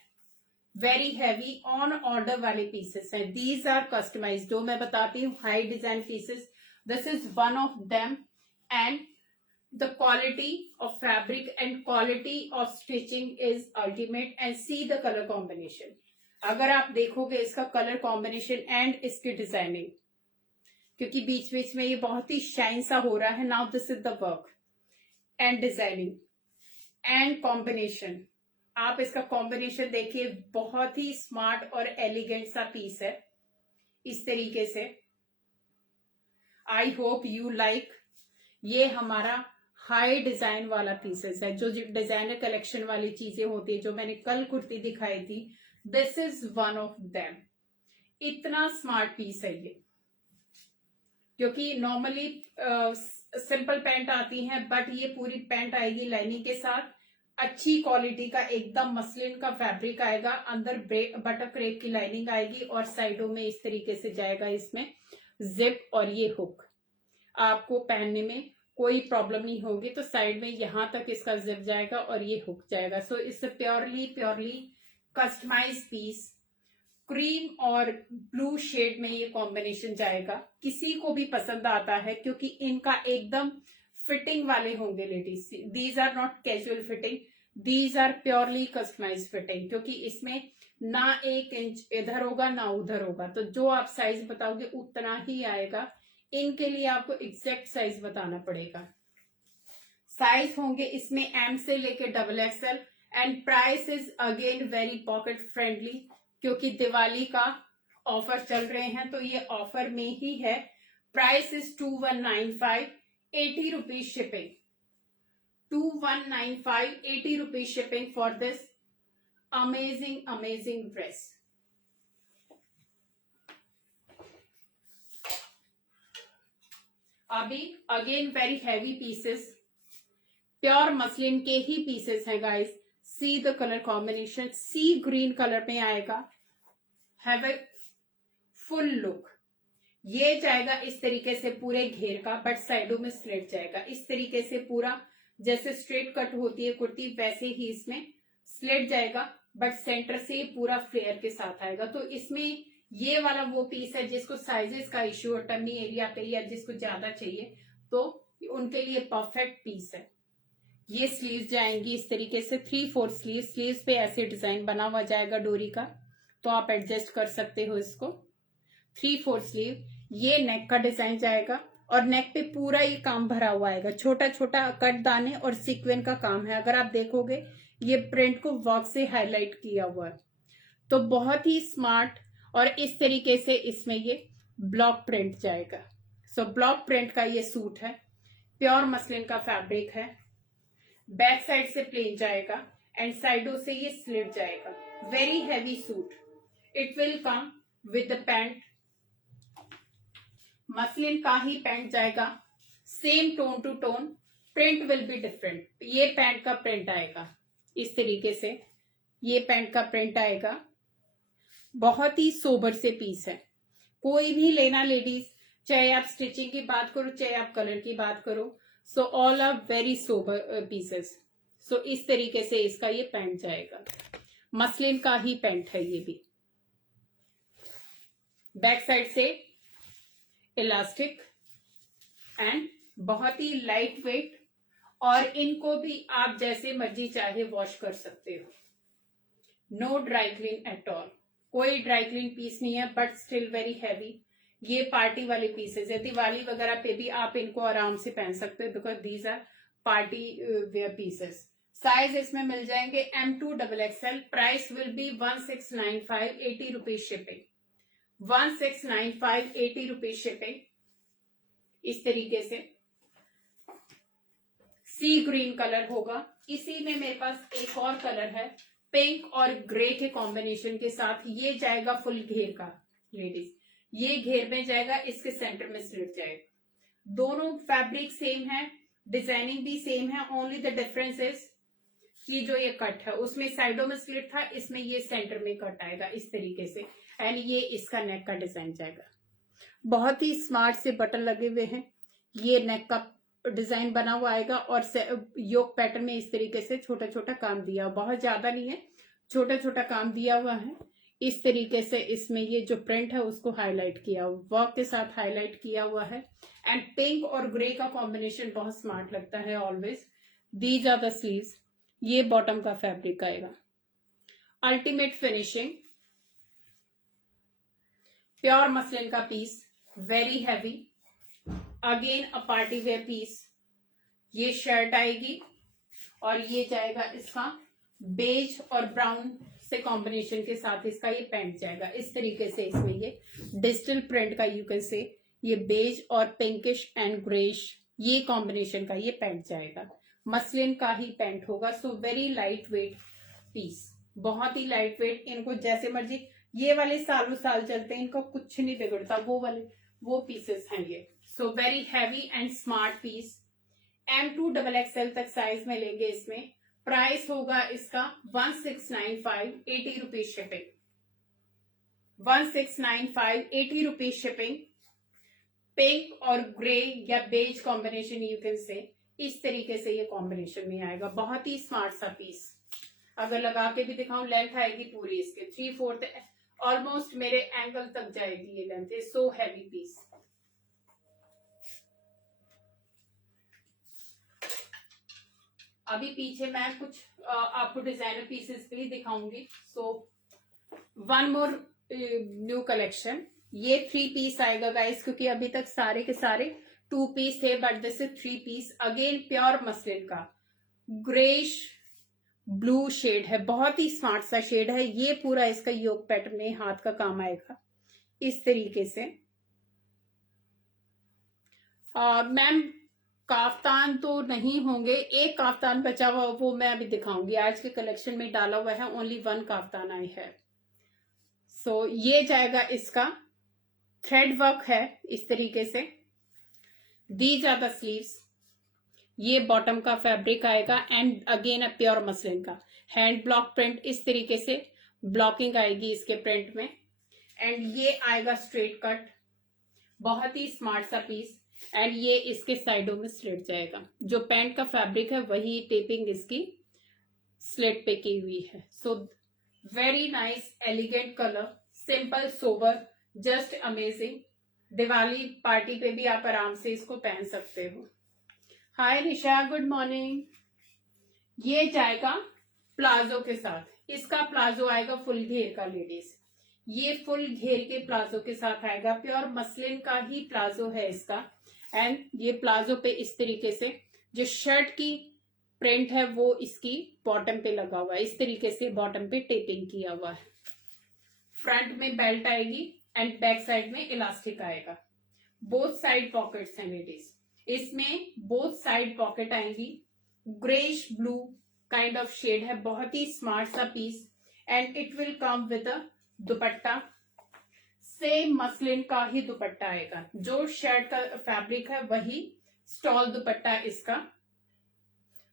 very heavy on order वाले पीसेस हैं। दीज आर कस्टमाइज, जो मैं बताती हूँ high design pieces, this is one of them and the quality of fabric and quality of stitching is ultimate and see the color combination। अगर आप देखोगे इसका कलर कॉम्बिनेशन एंड इसकी डिजाइनिंग, क्योंकि बीच बीच में ये बहुत ही शाइन सा हो रहा है। Now this is the work and designing and combination, आप इसका कॉम्बिनेशन देखिए, बहुत ही स्मार्ट और एलिगेंट सा पीस है इस तरीके से। आई होप यू लाइक। ये हमारा हाई डिजाइन वाला पीसेस है, जो डिजाइनर कलेक्शन वाली चीजें होती है, जो मैंने कल कुर्ती दिखाई थी, this is one of them. इतना स्मार्ट पीस है ये, क्योंकि नॉर्मली सिंपल पैंट आती हैं, बट ये पूरी पैंट आएगी लाइनिंग के साथ, अच्छी क्वालिटी का एकदम मसलिन का फैब्रिक आएगा, अंदर बटर क्रेप की लाइनिंग आएगी और साइडों में इस तरीके से जाएगा इसमें जिप और ये हुक। आपको पहनने में कोई प्रॉब्लम नहीं होगी। तो साइड में यहां तक इसका जिप जाएगा और ये हुक जाएगा। So it's purely customise piece, cream और ब्लू शेड में ये कॉम्बिनेशन जाएगा, किसी को भी पसंद आता है क्योंकि इनका एकदम फिटिंग वाले होंगे ladies. These are not casual fitting, these are purely customise fitting, क्योंकि इसमें ना 1 इंच इधर होगा ना उधर होगा, तो जो आप साइज बताओगे उतना ही आएगा। इनके लिए आपको एग्जैक्ट साइज बताना पड़ेगा। साइज होंगे इसमें एम से लेके XXL, and price is again very pocket friendly, क्योंकि दिवाली का ऑफर चल रहे हैं तो ये ऑफर में ही है। Price is 2195, 80 rupees shipping, 2195, 80 rupees shipping for this amazing dress. अभी again very heavy pieces, pure muslin के ही पीसेस हैं guys. See the colour combination, sea green colour में आएगा, हैव ए फुल लुक। ये जाएगा इस तरीके से पूरे घेर का, बट साइडों में स्लिट जाएगा इस तरीके से पूरा, जैसे स्ट्रेट कट होती है कुर्ती वैसे ही इसमें स्लिट जाएगा, बट सेंटर से पूरा फ्लेयर के साथ आएगा। तो इसमें ये वाला वो पीस है जिसको साइजेस का इश्यू है टमी एरिया पे, या जिसको ज्यादा चाहिए तो उनके लिए परफेक्ट पीस है। ये स्लीव्स जाएंगी इस तरीके से 3/4 स्लीव्स पे ऐसे डिजाइन बना हुआ जाएगा डोरी का, तो आप एडजस्ट कर सकते हो इसको। 3/4 स्लीव, ये नेक का डिजाइन जाएगा और नेक पे पूरा ये काम भरा हुआ आएगा, छोटा छोटा कट दाने और सीक्वेंस का काम है। अगर आप देखोगे ये प्रिंट को वर्क से हाईलाइट किया हुआ है, तो बहुत ही स्मार्ट। और इस तरीके से इसमें ये ब्लॉक प्रिंट जाएगा। सो ब्लॉक प्रिंट का ये सूट है, प्योर मसलिन का फैब्रिक है, बैक साइड से प्लेन जाएगा एंड साइडों से ये स्लिट जाएगा। Very heavy suit, it will come with the pant, muslin का ही पैंट जाएगा, same tone to tone, print will be different. ये पैंट का प्रिंट आएगा इस तरीके से, ये पैंट का प्रिंट आएगा। बहुत ही सोबर से पीस है, कोई भी लेना लेडीज, चाहे आप स्टिचिंग की बात करो चाहे आप कलर की बात करो, so all are very sober pieces. So इस तरीके से इसका ये पैंट जाएगा, मसलिन का ही पैंट है ये भी। बैक साइड से इलास्टिक एंड बहुत ही लाइट वेट, और इनको भी आप जैसे मर्जी चाहे वॉश कर सकते हो। No dry clean at all, कोई ड्राई क्लीन पीस नहीं है, बट स्टिल वेरी हैवी। ये पार्टी वाले पीसेस है, दिवाली वगैरह पे भी आप इनको आराम से पहन सकते हो, because these are party wear pieces. Size इसमें मिल जाएंगे M2XXL। Price will be 1695, 80 rupees shipping, 1695, 80 rupees shipping. इस तरीके से सी ग्रीन कलर होगा। इसी में मेरे पास एक और कलर है पिंक और ग्रे के कॉम्बिनेशन के साथ, ये जाएगा फुल घेर का लेडीज, ये घेर में जाएगा, इसके सेंटर में स्लिट जाएगा। दोनों फैब्रिक सेम है, डिजाइनिंग भी सेम है, ओनली द डिफरेंस इज कि जो ये कट है उसमें साइडों में स्लिट था, इसमें ये सेंटर में कट आएगा इस तरीके से, एंड ये इसका नेक का डिजाइन जाएगा। बहुत ही स्मार्ट से बटन लगे हुए हैं, ये नेक का डिजाइन बना हुआ आएगा, और योक पैटर्न में इस तरीके से छोटा छोटा काम दिया, बहुत ज्यादा नहीं है, छोटा छोटा काम दिया हुआ है। इस तरीके से इसमें ये जो प्रिंट है उसको हाईलाइट किया, वर्क के साथ हाईलाइट किया हुआ है, एंड पिंक और ग्रे का कॉम्बिनेशन बहुत स्मार्ट लगता है always. These are the sleeves, ये बॉटम का फैब्रिक आएगा। अल्टीमेट फिनिशिंग, प्योर मसलिन का piece, very heavy, again a party wear piece. ये शर्ट आएगी और ये जाएगा इसका बेज और ब्राउन से कॉम्बिनेशन के साथ, इसका ये पैंट जाएगा इस तरीके से। इसमें ये डिजिटल प्रिंट का यू कैन से, ये बेज और पिंकिश एंड ग्रेश ये कॉम्बिनेशन का ये पैंट जाएगा, मसलिन का ही पैंट होगा। So very light weight piece, बहुत ही लाइट वेट, इनको जैसे मर्जी, ये वाले सालों साल चलते हैं, इनको कुछ नहीं बिगड़ता, वो पीसेस हैं ये। So very heavy and smart piece, M2XXL तक साइज में लेंगे इसमें। प्राइस होगा इसका 1695, 80 rupees shipping, 1695, 80 rupees shipping. Pink और ग्रे या beige combination you can say, इस तरीके से ये कॉम्बिनेशन में आएगा। बहुत ही स्मार्ट सा पीस, अगर लगा के भी दिखाऊं, लेंथ आएगी पूरी इसके 3/4, ऑलमोस्ट मेरे एंकल तक जाएगी ये लेंथ। सो हैवी पीस, अभी पीछे मैं कुछ आपको डिजाइनर पीसेस भी दिखाऊंगी। So one more new collection. ये 3 पीस आएगा गाइस, क्योंकि अभी तक सारे के सारे 2 पीस थे, but this is 3 piece. Again pure muslin का ग्रेश ब्लू शेड है, बहुत ही स्मार्ट सा शेड है। ये पूरा इसका योक पैटर्न में हाथ का काम आएगा इस तरीके से। मैम काफ्तान तो नहीं होंगे, एक काफ्तान बचा हुआ वो मैं अभी दिखाऊंगी। आज के कलेक्शन में डाला हुआ है, ओनली 1 काफ्तान आई है। सो ये जाएगा, इसका थ्रेड वर्क है इस तरीके से। These are the sleeves. ये बॉटम का फैब्रिक आएगा and again a pure muslin का हैंड ब्लॉक प्रिंट। इस तरीके से ब्लॉकिंग आएगी इसके प्रिंट में एंड ये आएगा स्ट्रेट कट, बहुत ही स्मार्ट सा पीस। एंड ये इसके साइडों में स्लिट जाएगा। जो पैंट का फैब्रिक है वही टेपिंग इसकी स्लिट पे की हुई है। So very nice elegant colour, simple sober, just amazing. Diwali party पे भी आप आराम से इसको पहन सकते हो। हाय निशा, गुड मॉर्निंग। ये जाएगा प्लाजो के साथ। इसका प्लाजो आएगा फुल घेर का लेडीज। ये फुल घेर के प्लाजो के साथ आएगा, प्योर मसलिन का ही प्लाजो है इसका। एंड ये प्लाजो पे इस तरीके से जो शर्ट की प्रिंट है वो इसकी बॉटम पे लगा हुआ है। इस तरीके से बॉटम पे टेपिंग किया हुआ है। फ्रंट में बेल्ट आएगी एंड बैक साइड में इलास्टिक आएगा। बोथ साइड पॉकेट्स हैं लेडीज। इसमें बोथ साइड पॉकेट आएंगी। Greyish blue kind of shade है, बहुत ही स्मार्ट सा piece. And it will come with a dupatta. Same muslin का ही दुपट्टा आएगा। जो शर्ट का फैब्रिक है वही स्टॉल दुपट्टा इसका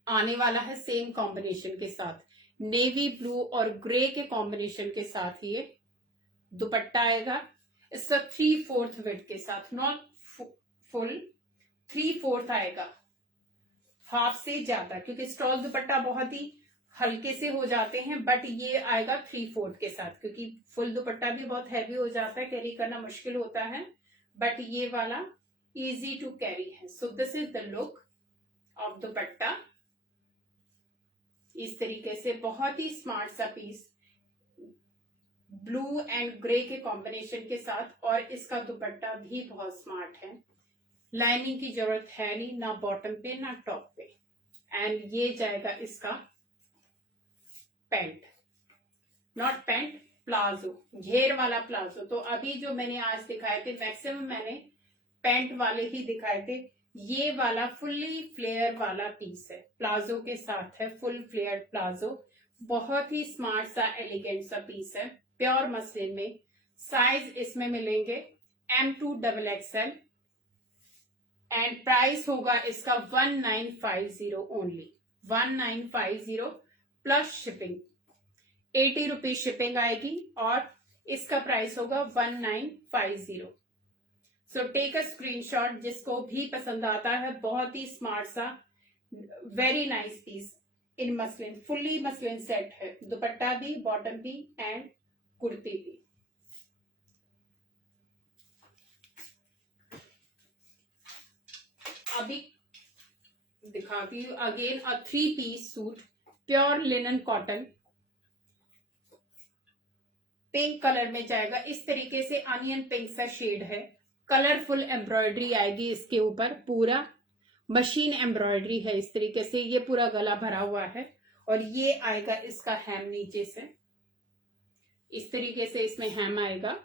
आने वाला है, सेम कॉम्बिनेशन के साथ। नेवी ब्लू और ग्रे के कॉम्बिनेशन के साथ ये दुपट्टा आएगा। इसका 3/4 विड्थ के साथ, नॉट फुल, 3/4 आएगा, हाफ से ज्यादा, क्योंकि स्टॉल दुपट्टा बहुत ही हल्के से हो जाते हैं, बट ये आएगा 3/4 के साथ, क्योंकि फुल दुपट्टा भी बहुत हैवी हो जाता है, कैरी करना मुश्किल होता है, बट ये वाला इजी टू कैरी है। सो this is the look of दुपट्टा। इस तरीके से बहुत ही स्मार्ट सा पीस, ब्लू एंड ग्रे के कॉम्बिनेशन के साथ, और इसका दुपट्टा भी बहुत स्मार्ट है। लाइनिंग की जरूरत है नहीं, ना बॉटम पे ना टॉप पे। एंड ये जाएगा इसका पैंट, नॉट पैंट, प्लाजो, घेर वाला प्लाजो। तो अभी जो मैंने आज दिखाए थे मैक्सिमम मैंने पैंट वाले ही दिखाए थे। ये वाला फुल्ली फ्लेयर वाला पीस है, प्लाजो के साथ है, फुल फ्लेयर प्लाजो। बहुत ही स्मार्ट सा एलिगेंट सा पीस है, प्योर मसलिन में। साइज इसमें मिलेंगे M2 XXL एंड प्राइस होगा इसका 1950 only, 1950 plus shipping. 80 rupees shipping आएगी और इसका प्राइस होगा 1950। सो टेक अ स्क्रीनशॉट, जिसको भी पसंद आता है। बहुत ही स्मार्ट सा वेरी नाइस पीस इन मसलिन, फुल्ली मसलिन सेट है, दुपट्टा भी, बॉटम भी एंड कुर्ती भी। अभी दिखाती हूँ again a 3 piece suit, pure linen cotton, pink colour में जाएगा। इस तरीके से अनियन पिंक सा शेड है। कलरफुल एम्ब्रॉयडरी आएगी इसके ऊपर, पूरा मशीन एम्ब्रॉयडरी है इस तरीके से। ये पूरा गला भरा हुआ है और ये आएगा इसका हैम नीचे से, इस तरीके से इसमें हैम आएगा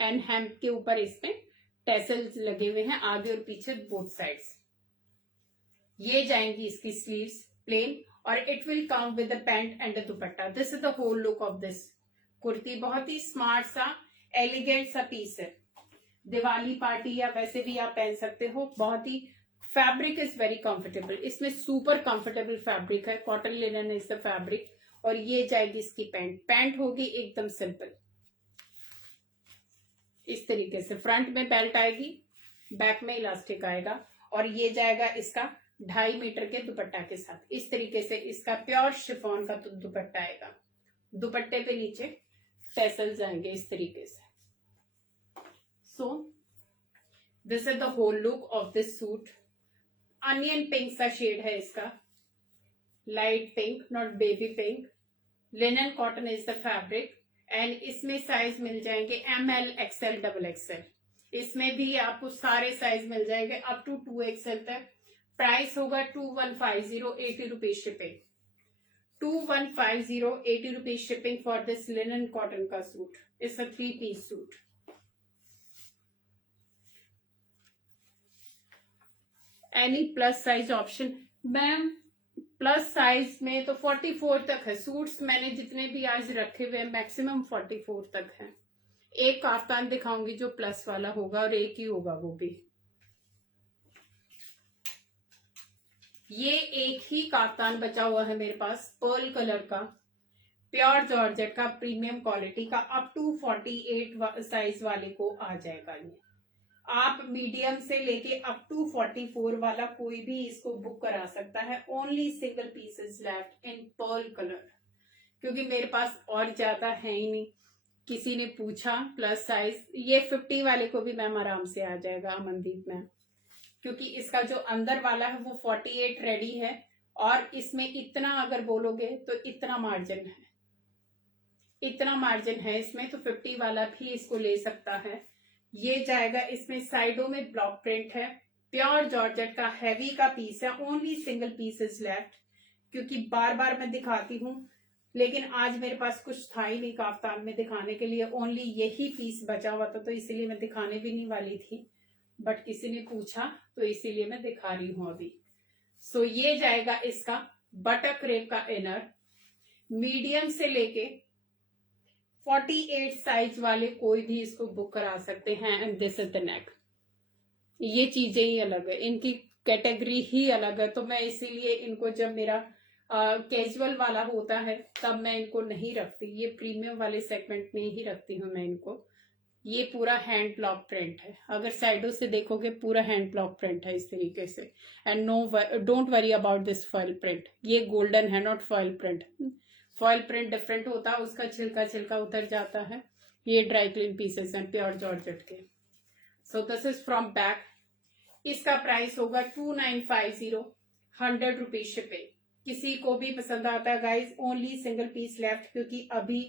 एंड हैम के ऊपर इसमें टेसल्स लगे हुए हैं आगे और पीछे बोथ साइड्स। ये जाएंगी इसकी स्लीव्स प्लेन और it will come with the pant and the dupatta. This is the whole look of this kurti. बहुत ही स्मार्ट सा एलिगेंट सा पीस है, दिवाली पार्टी या वैसे भी आप पहन सकते हो। बहुत ही फैब्रिक इज वेरी कंफर्टेबल, इसमें सुपर कंफर्टेबल फैब्रिक है, cotton linen is the fabric. और ये जाएगी इसकी पैंट, पैंट होगी एकदम सिंपल इस तरीके से। फ्रंट में बेल्ट आएगी, बैक में इलास्टिक आएगा और ये जाएगा इसका 2.5 मीटर के दुपट्टा के साथ। इस तरीके से इसका प्योर शिफॉन का दुपट्टा आएगा। दुपट्टे पे नीचे टेसल्स जाएंगे इस तरीके से। So this is the whole look of this suit. Onion pink सा शेड है इसका। Light pink, not baby pink. Linen cotton is the fabric and इसमें साइज मिल जाएंगे ML, XL, XXL। इसमें भी आपको सारे साइज मिल जाएंगे अप टू 2XL तक। प्राइस होगा 2150, 80 rupees shipping. 2150, 80 rupees shipping for this linen cotton का suit. It's a 3-piece suit. Any plus size option? Ma'am plus size में तो 44 तक है। सूट्स मैंने जितने भी आज रखे हुए मैक्सिमम 44 तक है। एक काफ्तान दिखाऊंगी जो प्लस वाला होगा और एक ही होगा वो भी। ये एक ही काफ्तान बचा हुआ है मेरे पास, पर्ल कलर का, प्योर जॉर्जेट का, प्रीमियम क्वालिटी का। अप टू 48 साइज वाले को आ जाएगा ये। आप मीडियम से लेके अप टू 44 वाला कोई भी इसको बुक करा सकता है। Only single pieces left in pearl colour, क्योंकि मेरे पास और ज्यादा है ही नहीं। किसी ने पूछा प्लस साइज, ये 50 वाले को भी मैम आराम से आ जाएगा अमनदीप मैम, क्योंकि इसका जो अंदर वाला है वो 48 रेडी है और इसमें इतना अगर बोलोगे तो इतना मार्जिन है, इतना मार्जिन है इसमें, तो 50 वाला भी इसको ले सकता है। ये जाएगा, इसमें साइडों में ब्लॉक प्रिंट है, प्योर जॉर्जेट का हैवी का पीस है। ओनली सिंगल पीसेस लेफ्ट, क्योंकि बार बार मैं दिखाती हूँ लेकिन आज मेरे पास कुछ था ही नहीं काफ्तान में दिखाने के लिए। ओनली यही पीस बचा हुआ था तो इसीलिए मैं दिखाने भी नहीं वाली थी, बट किसी ने पूछा तो इसीलिए मैं दिखा रही हूं अभी। सो ये जाएगा इसका बटर क्रेप का इनर, मीडियम से लेके 48 साइज वाले कोई भी इसको बुक करा सकते हैं। And this is the neck. ये चीजें ही अलग है, इनकी कैटेगरी ही अलग है, तो मैं इसीलिए इनको जब मेरा कैजुअल वाला होता है तब मैं इनको नहीं रखती। ये प्रीमियम वाले सेगमेंट में ही रखती हूँ मैं इनको। ये पूरा हैंड ब्लॉक प्रिंट है, अगर साइडों से देखोगे पूरा हैंड ब्लॉक प्रिंट है इस तरीके से। And no, don't worry about this foil print. ये गोल्डन है, not foil print. Foil print different होता है, उसका छिलका छिलका उतर जाता है। ये ड्राई क्लीन पीसेस हैं प्योर जॉर्जेट के। So this is from back. इसका प्राइस होगा 2950, 100 रुपीज शिपिंग। किसी को भी पसंद आता है guys, only single piece left, क्योंकि अभी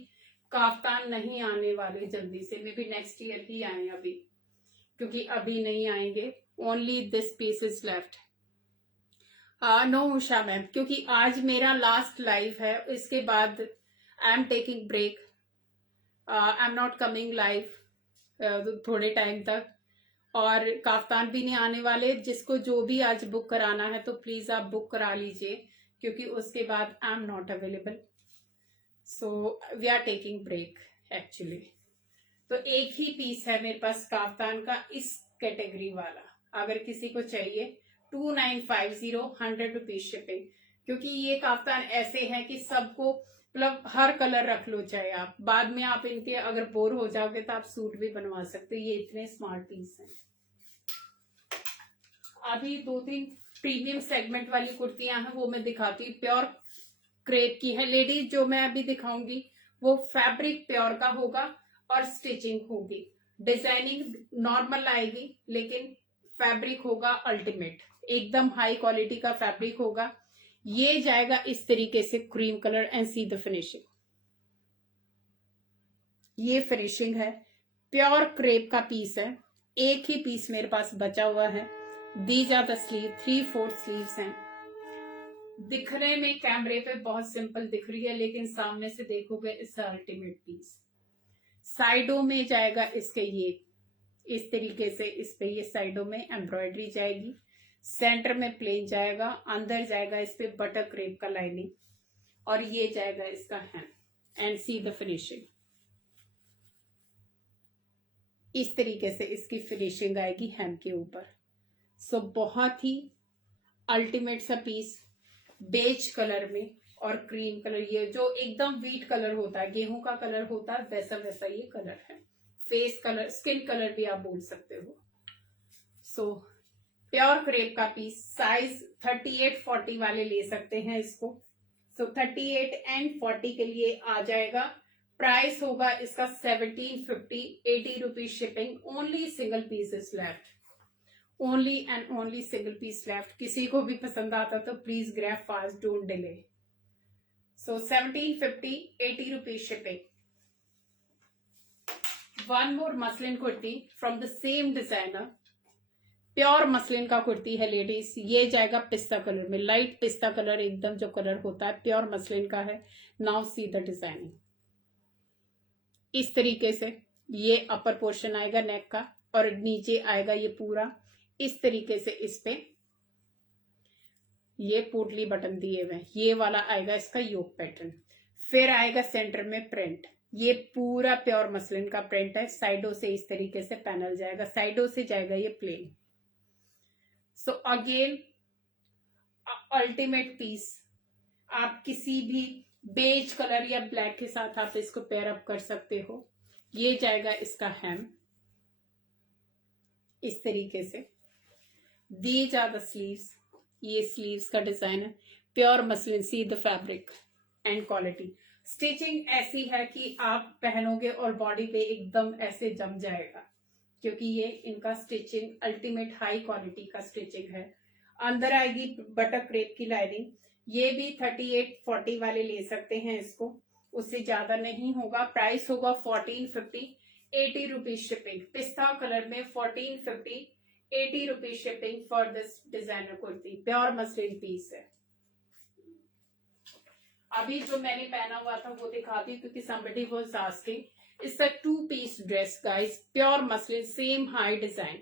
काफ्तान नहीं आने वाले जल्दी से, मे बी नेक्स्ट ईयर ही आए अभी, क्योंकि अभी नहीं आएंगे। Only this piece is left. No Usha ma'am, क्योंकि आज मेरा लास्ट लाइव है, इसके बाद I am taking break, I am not coming live थोड़े टाइम तक, और काफ्तान भी नहीं आने वाले। जिसको जो भी आज बुक कराना है तो प्लीज आप बुक करा लीजिए, क्योंकि उसके बाद I am not available. So we are taking break actually. तो एक ही पीस है मेरे पास काफ्तान का इस कैटेगरी वाला, अगर किसी को चाहिए 2950, 100 रुपीज शिपिंग। क्योंकि ये काफ्तान ऐसे हैं कि सबको, मतलब हर कलर रख लो चाहे आप, बाद में आप इनके अगर बोर हो जाओगे तो आप सूट भी बनवा सकते हो। ये इतने स्मार्ट पीस हैं। अभी 2-3 प्रीमियम सेगमेंट वाली कुर्तियां हैं, वो मैं दिखाती हूँ। प्योर क्रेप की है लेडीज, जो मैं अभी दिखाऊंगी वो फैब्रिक प्योर का होगा और स्टिचिंग होगी। डिजाइनिंग नॉर्मल आएगी लेकिन फैब्रिक होगा अल्टीमेट, एकदम हाई क्वालिटी का फैब्रिक होगा। ये जाएगा इस तरीके से cream colour and see the finishing. ये फिनिशिंग है, प्योर क्रेप का पीस है। एक ही पीस मेरे पास बचा हुआ है। These are the sleeve, 3/4 sleeves हैं। दिखने में कैमरे पे बहुत सिंपल दिख रही है, लेकिन सामने से देखोगे इट्स अल्टीमेट पीस। साइडों में जाएगा इसके ये इस तरीके से, इस पे ये साइडों में एम्ब्रॉयडरी जाएगी, सेंटर में प्लेन जाएगा, अंदर जाएगा इस पे बटर क्रेप का लाइनिंग, और ये जाएगा इसका हैम। एंड सी द फिनिशिंग, इस तरीके से इसकी फिनिशिंग आएगी हैम के ऊपर। सो बहुत ही अल्टीमेट सा पीस, बेज कलर में और क्रीम कलर, ये जो एकदम व्हीट कलर होता है, गेहूं का कलर होता है, वैसा वैसा ये कलर है। फेस कलर, स्किन कलर भी आप बोल सकते हो। सो प्योर क्रेप का पीस, साइज 38-40 वाले ले सकते हैं इसको। सो 38 एंड 40 के लिए आ जाएगा। प्राइस होगा इसका 1750, 80 rupees shipping. Only single piece is left. Only and only single piece left. किसी को भी पसंद आता तो please grab fast, don't delay. So 1750, 80 rupees shipping. One more muslin kurti from the same designer. Pure muslin का कुर्ती है लेडीज, ये जाएगा पिस्ता कलर में, लाइट पिस्ता कलर, एकदम जो कलर होता है प्योर मसलिन का है। Now see the designing. इस तरीके से ये अपर पोर्शन आएगा नेक का, और नीचे आएगा ये पूरा इस तरीके से। इस पे ये पोटली बटन दिए हुए, ये वाला आएगा इसका योक पैटर्न। फिर आएगा सेंटर में प्रिंट, ये पूरा प्योर मसलिन का प्रिंट है। साइडों से इस तरीके से पैनल जाएगा, साइडों से जाएगा ये plain. So again ultimate piece. आप किसी भी बेज कलर या ब्लैक के साथ आप इसको पेयर अप कर सकते हो। ये जाएगा इसका हेम इस तरीके से। दीज आर द स्लीव्स, ये स्लीव्स का डिजाइन है। Pure muslin, C the fabric and quality. Stitching ऐसी है कि आप पहनोगे और बॉडी पे एकदम ऐसे जम जाएगा, क्योंकि ये इनका स्टिचिंग अल्टीमेट हाई क्वालिटी का स्टिचिंग है। अंदर आएगी बटर क्रेप की लाइनिंग। ये भी 38-40 वाले ले सकते हैं इसको, उससे ज्यादा नहीं होगा। प्राइस होगा 1450, 80 रुपीज शिपिंग। पिस्ता कलर में 1450, 80 rupees shipping for this designer kurti. Pure muslin piece है। अभी जो मैंने पहना हुआ था वो दिखाती हूँ, क्योंकि somebody was asking। इसका 2 piece dress guys, pure muslin, same high design.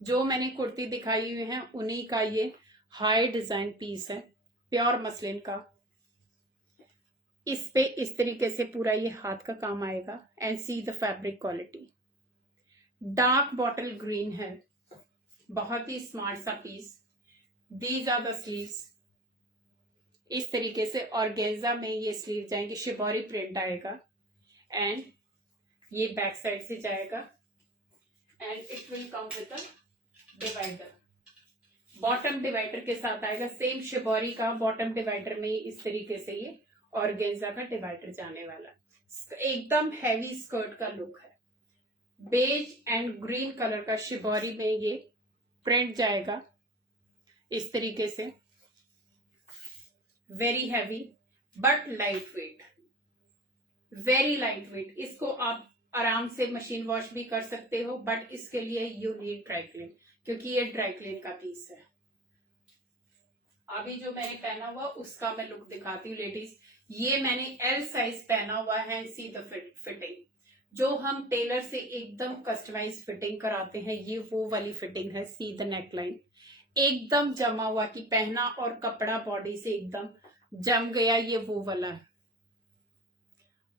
जो मैंने कुर्ती दिखाई हुई है उन्हीं का ये हाई डिजाइन पीस है, प्योर मसलिन का। इस पे इस तरीके से पूरा ये हाथ का काम आएगा। And see the fabric quality. Dark bottle green है, बहुत ही स्मार्ट सा piece. These are the sleeves इस तरीके से। ऑर्गेन्जा में ये स्लीव जाएंगे, शिबोरी प्रिंट आएगा। एंड ये बैक साइड से जाएगा। And it will come with a divider, bottom divider के साथ आएगा। सेम शिबोरी का बॉटम डिवाइडर में इस तरीके से ये ऑर्गेन्जा का डिवाइडर जाने वाला। एकदम हैवी स्कर्ट का लुक है। बेज एंड ग्रीन कलर का शिबोरी में ये प्रिंट जाएगा इस तरीके से। Very heavy but light weight, very light wait. इसको आप आराम से मशीन वॉश भी कर सकते हो, बट इसके लिए यू नीड ड्राई क्लीन, क्योंकि ये ड्राई क्लीन का पीस है। अभी जो मैंने पहना हुआ उसका मैं लुक दिखाती हूँ लेडीज। ये मैंने एल साइज पहना हुआ है। सी द फिटिंग, जो हम टेलर से एकदम कस्टमाइज फिटिंग कराते हैं, ये वो वाली फिटिंग है। सी द नेक लाइन, एकदम जमा हुआ कि पहना और कपड़ा बॉडी से एकदम जम गया, ये वो वाला है।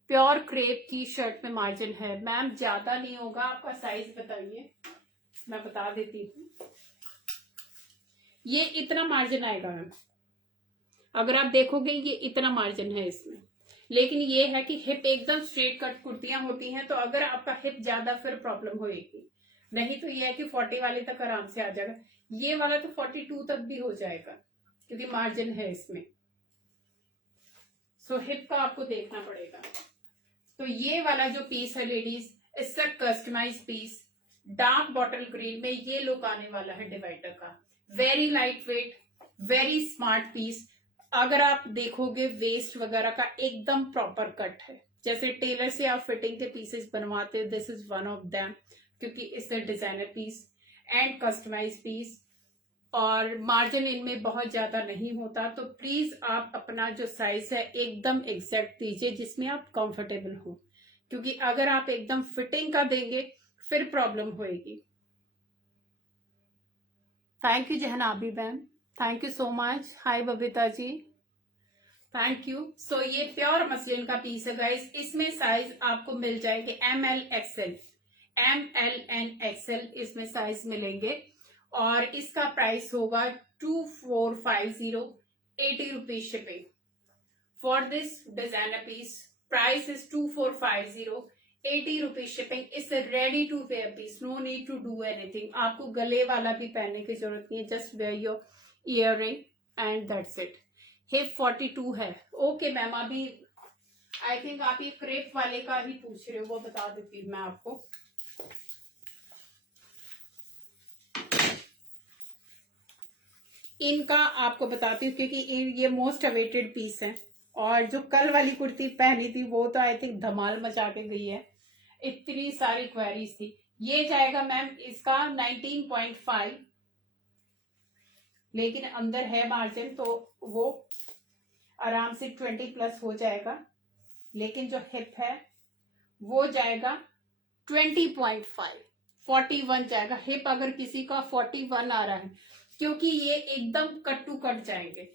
प्योर क्रेप की शर्ट में मार्जिन है। मैम ज्यादा नहीं होगा, आपका साइज बताइए, मैं बता देती हूँ। ये इतना मार्जिन आएगा मैम, अगर आप देखोगे ये इतना मार्जिन है इसमें। लेकिन ये है कि हिप एकदम स्ट्रेट कट कुर्तियां होती हैं, तो अगर आपका हिप ज्यादा फिर प्रॉब्लम होएगी। नहीं तो ये है कि 40 वाले तक आराम से आ जाएगा। ये वाला तो 42 तक भी हो जाएगा, क्योंकि मार्जिन है इसमें। सो हिप का आपको देखना पड़ेगा। तो ये वाला जो पीस है लेडीज, इसका customise piece, dark bottle green में ये लुक आने वाला है डिवाइडर का। Very light weight, very smart piece. अगर आप देखोगे वेस्ट वगैरह का एकदम प्रॉपर कट है, जैसे टेलर से आप फिटिंग के पीसेस बनवाते हो, this is one of them, क्योंकि इससे designer piece and customise piece, और मार्जिन इनमें बहुत ज्यादा नहीं होता। तो प्लीज आप अपना जो साइज है एकदम एग्जैक्ट दीजिए, जिसमें आप कंफर्टेबल हो, क्योंकि अगर आप एकदम फिटिंग का देंगे फिर प्रॉब्लम होएगी। Thank you Jahnavi ma'am, thank you so much. Hi Babita ji, thank you. So ये प्योर मसलिन का पीस है गाइस। इसमें साइज आपको मिल जाएंगे ML XL, ML and XL इसमें साइज मिलेंगे। और इसका प्राइस होगा 2450, 80 rupees shipping for this designer piece. Price is 2450, 80 rupees shipping. It's ready to wear piece, no need to do anything. आपको गले वाला भी पहनने की जरूरत नहीं है, just wear your earring and that's it. Hip 42 है। ओके मैम, अभी आई थिंक आप ये क्रेप वाले का ही पूछ रहे हो, वो बता देती हूँ मैं आपको। इनका आपको बताती हूँ क्योंकि ये मोस्ट अवेटेड पीस है, और जो कल वाली कुर्ती पहनी थी वो तो आई थिंक धमाल मचा के गई है, इतनी सारी क्वेरीज थी। ये जाएगा मैम इसका 19.5, लेकिन अंदर है मार्जिन तो वो आराम से 20 प्लस हो जाएगा, लेकिन जो हिप है वो जाएगा 20.5, 41 जाएगा। हिप अगर किसी का 41 आ रहा है, क्योंकि ये एकदम कट टू कट जाएंगे,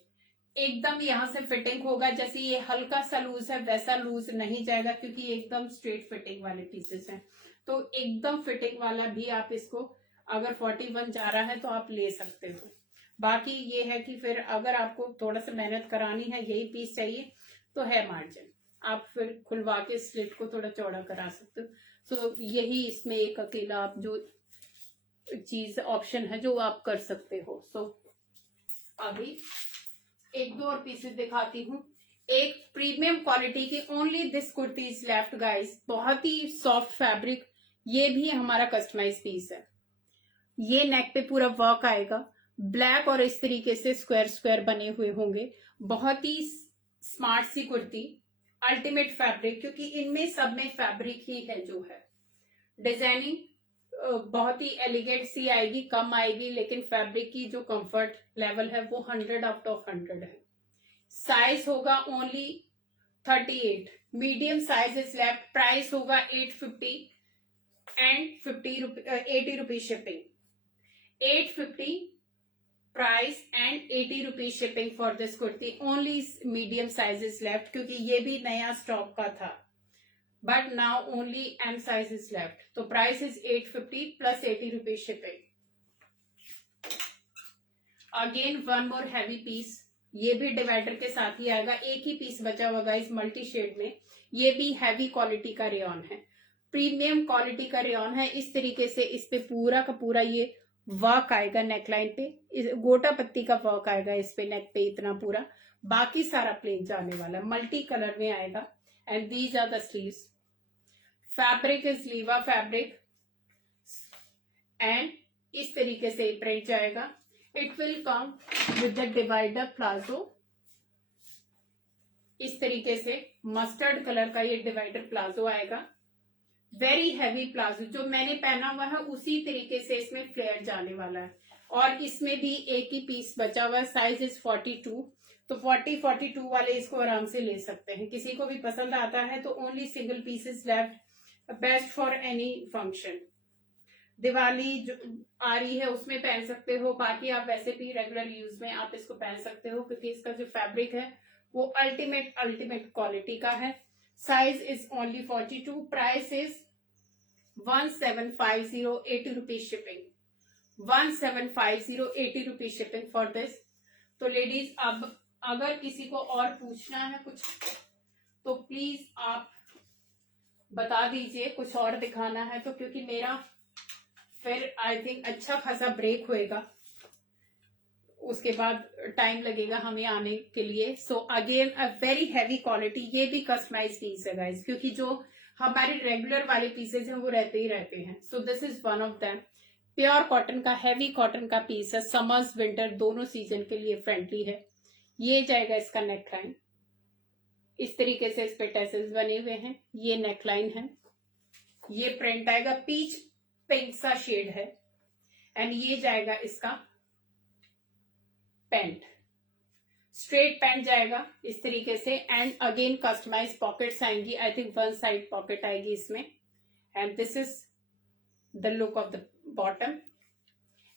एकदम यहां से फिटिंग होगा, जैसे ये हल्का सा लूज है वैसा लूज नहीं जाएगा, क्योंकि ये एकदम स्ट्रेट फिटिंग वाले पीसेस हैं। तो एकदम फिटिंग वाला भी आप इसको अगर 41 जा रहा है तो आप ले सकते हो। बाकी ये है कि फिर अगर आपको थोड़ा सा मेहनत करानी है, यही पीस चाहिए, तो है मार्जिन, आप फिर खुलवा के स्लिट को थोड़ा चौड़ा करा सकते हो। सो यही इसमें एक अकेला आप जो चीज ऑप्शन है जो आप कर सकते हो। सो अभी एक दो और पीसेस दिखाती हूँ। एक प्रीमियम क्वालिटी की only this kurti is left guys, बहुत ही सॉफ्ट फैब्रिक, ये भी हमारा कस्टमाइज पीस है। ये नेक पे पूरा वर्क आएगा, ब्लैक और इस तरीके से स्क्वायर स्क्वायर बने हुए होंगे, बहुत ही स्मार्ट सी कुर्ती, अल्टीमेट फैब्रिक, क्योंकि इनमें सब में फैब्रिक ही है जो है। डिजाइनिंग बहुत ही एलिगेंट सी आएगी, कम आएगी, लेकिन फैब्रिक की जो कंफर्ट लेवल है वो 100 आउट ऑफ 100 है। साइज होगा only 38, medium size is left. Price होगा 850 and 80 rupees shipping, 850 price and 80 rupees shipping for this kurti. Only medium size is left, क्योंकि ये भी नया स्टॉक का था, but now only M size is left. तो price is 850 plus 80 rupees shipping. Again one more heavy piece, ये भी divider के साथ ही आएगा, एक ही पीस बचा हुआ इस मल्टी शेड में। ये भी हैवी क्वालिटी का रेयन है, प्रीमियम क्वालिटी का रेयन है। इस तरीके से इस पे पूरा का पूरा ये वर्क आएगा, नेकलाइन पे गोटा पत्ती का वर्क आएगा इस पे, नेक पे इतना पूरा, बाकी सारा प्लेन जाने वाला, मल्टी कलर में आएगा। And these are the sleeves, fabric is Liva fabric, and इस तरीके से प्रिंट जाएगा। It will come with the divider palazzo, इस तरीके से मस्टर्ड कलर का ये डिवाइडर प्लाजो आएगा। वेरी हैवी प्लाजो, जो मैंने पहना हुआ है उसी तरीके से इसमें फ्लेयर जाने वाला है, और इसमें भी एक ही पीस बचा हुआ है। साइज इज 42, तो 42 वाले इसको आराम से ले सकते हैं। किसी को भी पसंद आता है तो only single pieces left, best for any function. Diwali जो आ रही है उसमें पहन सकते हो, बाकी आप वैसे भी रेगुलर यूज में आप इसको पहन सकते हो, क्योंकि इसका जो फैब्रिक है वो अल्टीमेट क्वालिटी का है। Size is only 42, price is 1750, 80 rupees shipping, 1750, 80 rupees shipping for this. तो लेडीज, अब अगर किसी को और पूछना है कुछ तो प्लीज आप बता दीजिए, कुछ और दिखाना है तो, क्योंकि मेरा फिर आई थिंक अच्छा खासा ब्रेक होएगा, उसके बाद टाइम लगेगा हमें आने के लिए। So again a very heavy quality, ये भी कस्टमाइज पीस है गाइस, क्योंकि जो हमारे रेगुलर वाले पीसेज हैं वो रहते ही रहते हैं। सो this is one of them, pure cotton का, हैवी कॉटन का पीस है, समर्स विंटर दोनों सीजन के लिए फ्रेंडली है। ये जाएगा इसका नेकलाइन, इस तरीके से इस पे टैसल्स बने हुए हैं, ये नेकलाइन है, ये प्रिंट आएगा, पीच पिंक सा शेड है, एंड ये जाएगा इसका पैंट, स्ट्रेट पैंट जाएगा इस तरीके से। एंड अगेन कस्टमाइज पॉकेट्स आएंगी, I think one side pocket आएगी इसमें, and this is the look of the bottom,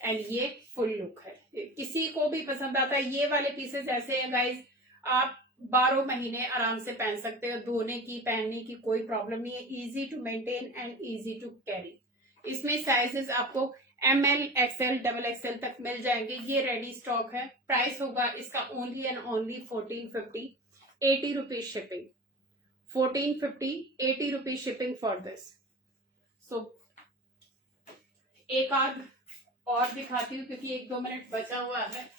and ये फुल लुक है। किसी को भी पसंद आता है, ये वाले पीसेस ऐसे हैं गाइज, आप 12 महीने आराम से पहन सकते हो, धोने की पहनने की कोई प्रॉब्लम नहीं है, easy to maintain and easy to carry. इसमें साइजेस आपको ML, XL, XXL तक मिल जाएंगे, ये रेडी स्टॉक है। प्राइस होगा इसका only and only 1450, 80 rupees shipping, 1450, 80 rupees shipping for this. So एक आध और दिखाती हूँ क्योंकि 1-2 मिनट बचा हुआ है।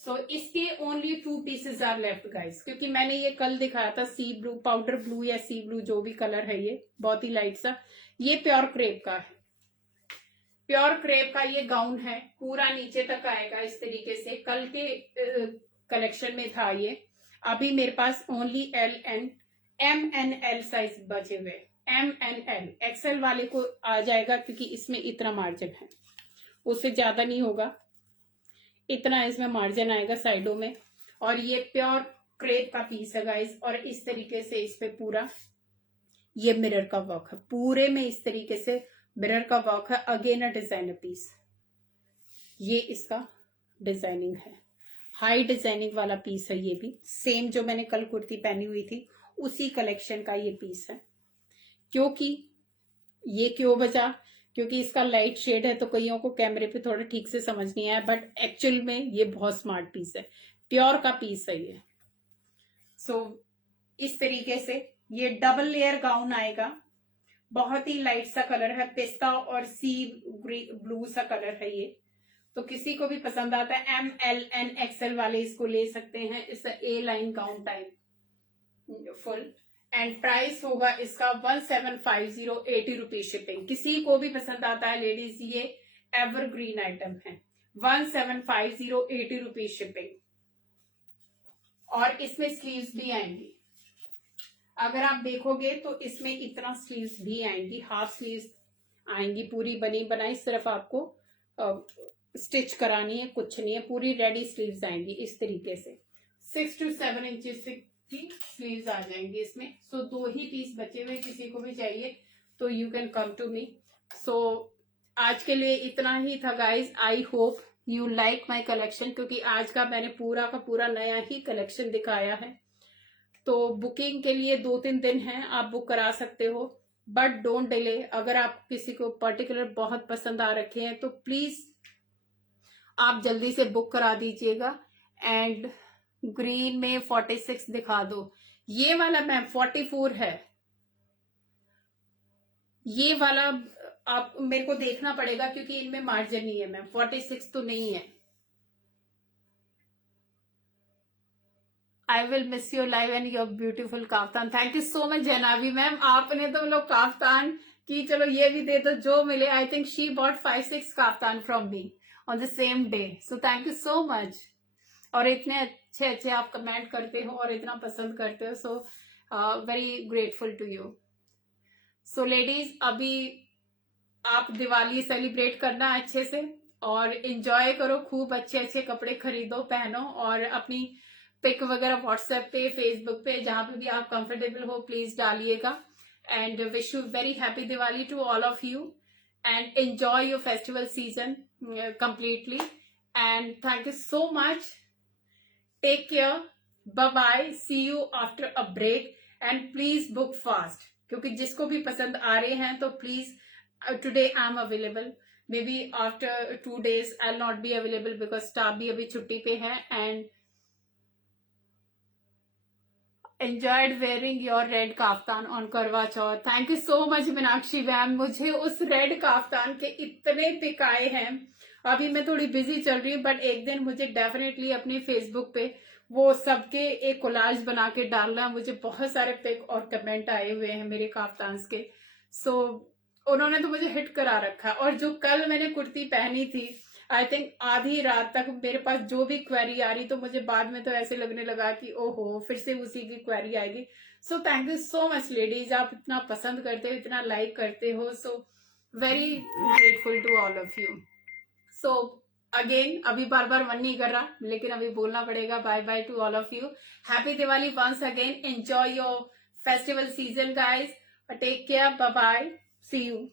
सो इसके only 2 pieces are left guys, क्योंकि मैंने ये कल दिखाया था सी ब्लू, पाउडर ब्लू या सी ब्लू जो भी कलर है, ये बहुत ही लाइट सा, ये प्योर क्रेप का है। प्योर क्रेप का ये गाउन है, पूरा नीचे तक आएगा इस तरीके से। कल के कलेक्शन में था ये, अभी मेरे पास only M and L size बचे हुए। M and L, एक्सेल वाले को आ जाएगा क्योंकि इसमें इतना मार्जिन है, उससे ज्यादा नहीं होगा, इतना इसमें मार्जिन आएगा साइडों में। और ये प्योर क्रेप का पीस है गाइस, और इस तरीके से इस पे पूरा ये मिरर का वर्क है, पूरे में इस तरीके से मिरर का वर्क है। अगेन अ डिजाइनर पीस, ये इसका डिजाइनिंग है, हाई डिजाइनिंग वाला पीस है। ये भी सेम जो मैंने कल कुर्ती पहनी हुई थी उसी कलेक्शन का ये पीस है। क्योंकि ये क्यों बचा, क्योंकि इसका लाइट शेड है तो कईयों को कैमरे पे थोड़ा ठीक से समझ नहीं आया, बट एक्चुअल में ये बहुत स्मार्ट पीस है, प्योर का पीस है ये। सो इस तरीके से ये डबल लेयर गाउन आएगा, बहुत ही लाइट सा कलर है, पिस्ता और सी ब्लू सा कलर है ये। तो किसी को भी पसंद आता है, M, L and XL वाले इसको ले सकते हैं। इस A line gown type full, and price होगा इसका 1750, 80 रुपीज शिपिंग। किसी को भी पसंद आता है लेडीज, ये एवरग्रीन आइटम है। 1750, 80 रुपीज शिपिंग। और इसमें स्लीव्स भी आएंगी, अगर आप देखोगे तो इसमें इतना स्लीव्स भी आएंगी, हाफ स्लीव्स आएंगी, पूरी बनी बनाई, सिर्फ आपको स्टिच करानी है, कुछ नहीं है, पूरी रेडी स्लीव्स आएंगी इस तरीके से। 6 to 7 इंचेस की स्लीव्स आ जाएंगी इसमें। सो 2 ही पीस बचे हुए, किसी को भी चाहिए तो you can come to me. So आज के लिए इतना ही था guys. I hope you like my collection, क्योंकि आज का मैंने पूरा का पूरा नया ही कलेक्शन दिखाया है। तो बुकिंग के लिए 2-3 दिन हैं, आप बुक करा सकते हो, बट डोंट डिले। अगर आप किसी को पर्टिकुलर बहुत पसंद आ रखे हैं तो प्लीज आप जल्दी से बुक करा दीजिएगा। एंड ग्रीन में 46 दिखा दो, ये वाला मैम 44 है, ये वाला आप मेरे को देखना पड़ेगा क्योंकि इनमें मार्जिन नहीं है मैम, 46 तो नहीं है। I will miss your live and your beautiful kaftan. Thank you so much Jahnavi ma'am, आपने तो लोग काफ्तान की चलो ये भी दे दो जो मिले। I think she bought 5-6 kaftan from me on the same day. So thank you so much. और इतने अच्छे अच्छे आप कमेंट करते हो और इतना पसंद करते हो, so very grateful to you. So ladies, अभी आप दिवाली सेलिब्रेट करना अच्छे से और एंजॉय करो, खूब अच्छे अच्छे कपड़े खरीदो, पहनो, और अपनी पिक वगैरह व्हाट्सएप पे, फेसबुक पे, जहां पे भी आप कंफर्टेबल हो प्लीज डालिएगा। And wish you very happy Diwali to all of you, and enjoy your festival season completely. And thank you so much, take care, bye bye, see you after a break. And please book fast, क्योंकि जिसको भी पसंद आ रहे हैं तो please, today I am available, may be after 2 days I will not be available because staff भी अभी छुट्टी पे है। And enjoyed wearing your red kaftan on Karwa Chauth. Thank you so much Meenakshi ma'am, मुझे उस रेड काफ्तान के इतने पिक आए हैं। अभी मैं थोड़ी बिजी चल रही हूँ, बट एक दिन मुझे डेफिनेटली अपने फेसबुक पे वो सबके एक कोलाज बना के डालना है। मुझे बहुत सारे पिक और कमेंट आए हुए हैं मेरे काफ्तान्स के, सो उन्होंने तो मुझे हिट करा रखा। और जो कल मैंने कुर्ती पहनी थी, आई थिंक आधी रात तक मेरे पास जो भी क्वेरी आ रही, तो मुझे बाद में तो ऐसे लगने लगा कि ओहो फिर से उसी की क्वेरी आएगी। So thank you so much ladies, आप इतना पसंद करते हो, इतना लाइक करते हो, so very grateful to all of you. So again, अभी बार बार मन नहीं कर रहा, लेकिन अभी बोलना पड़ेगा। Bye bye to all of you, happy Diwali once again, enjoy your festival season guys, take care, bye bye, see you.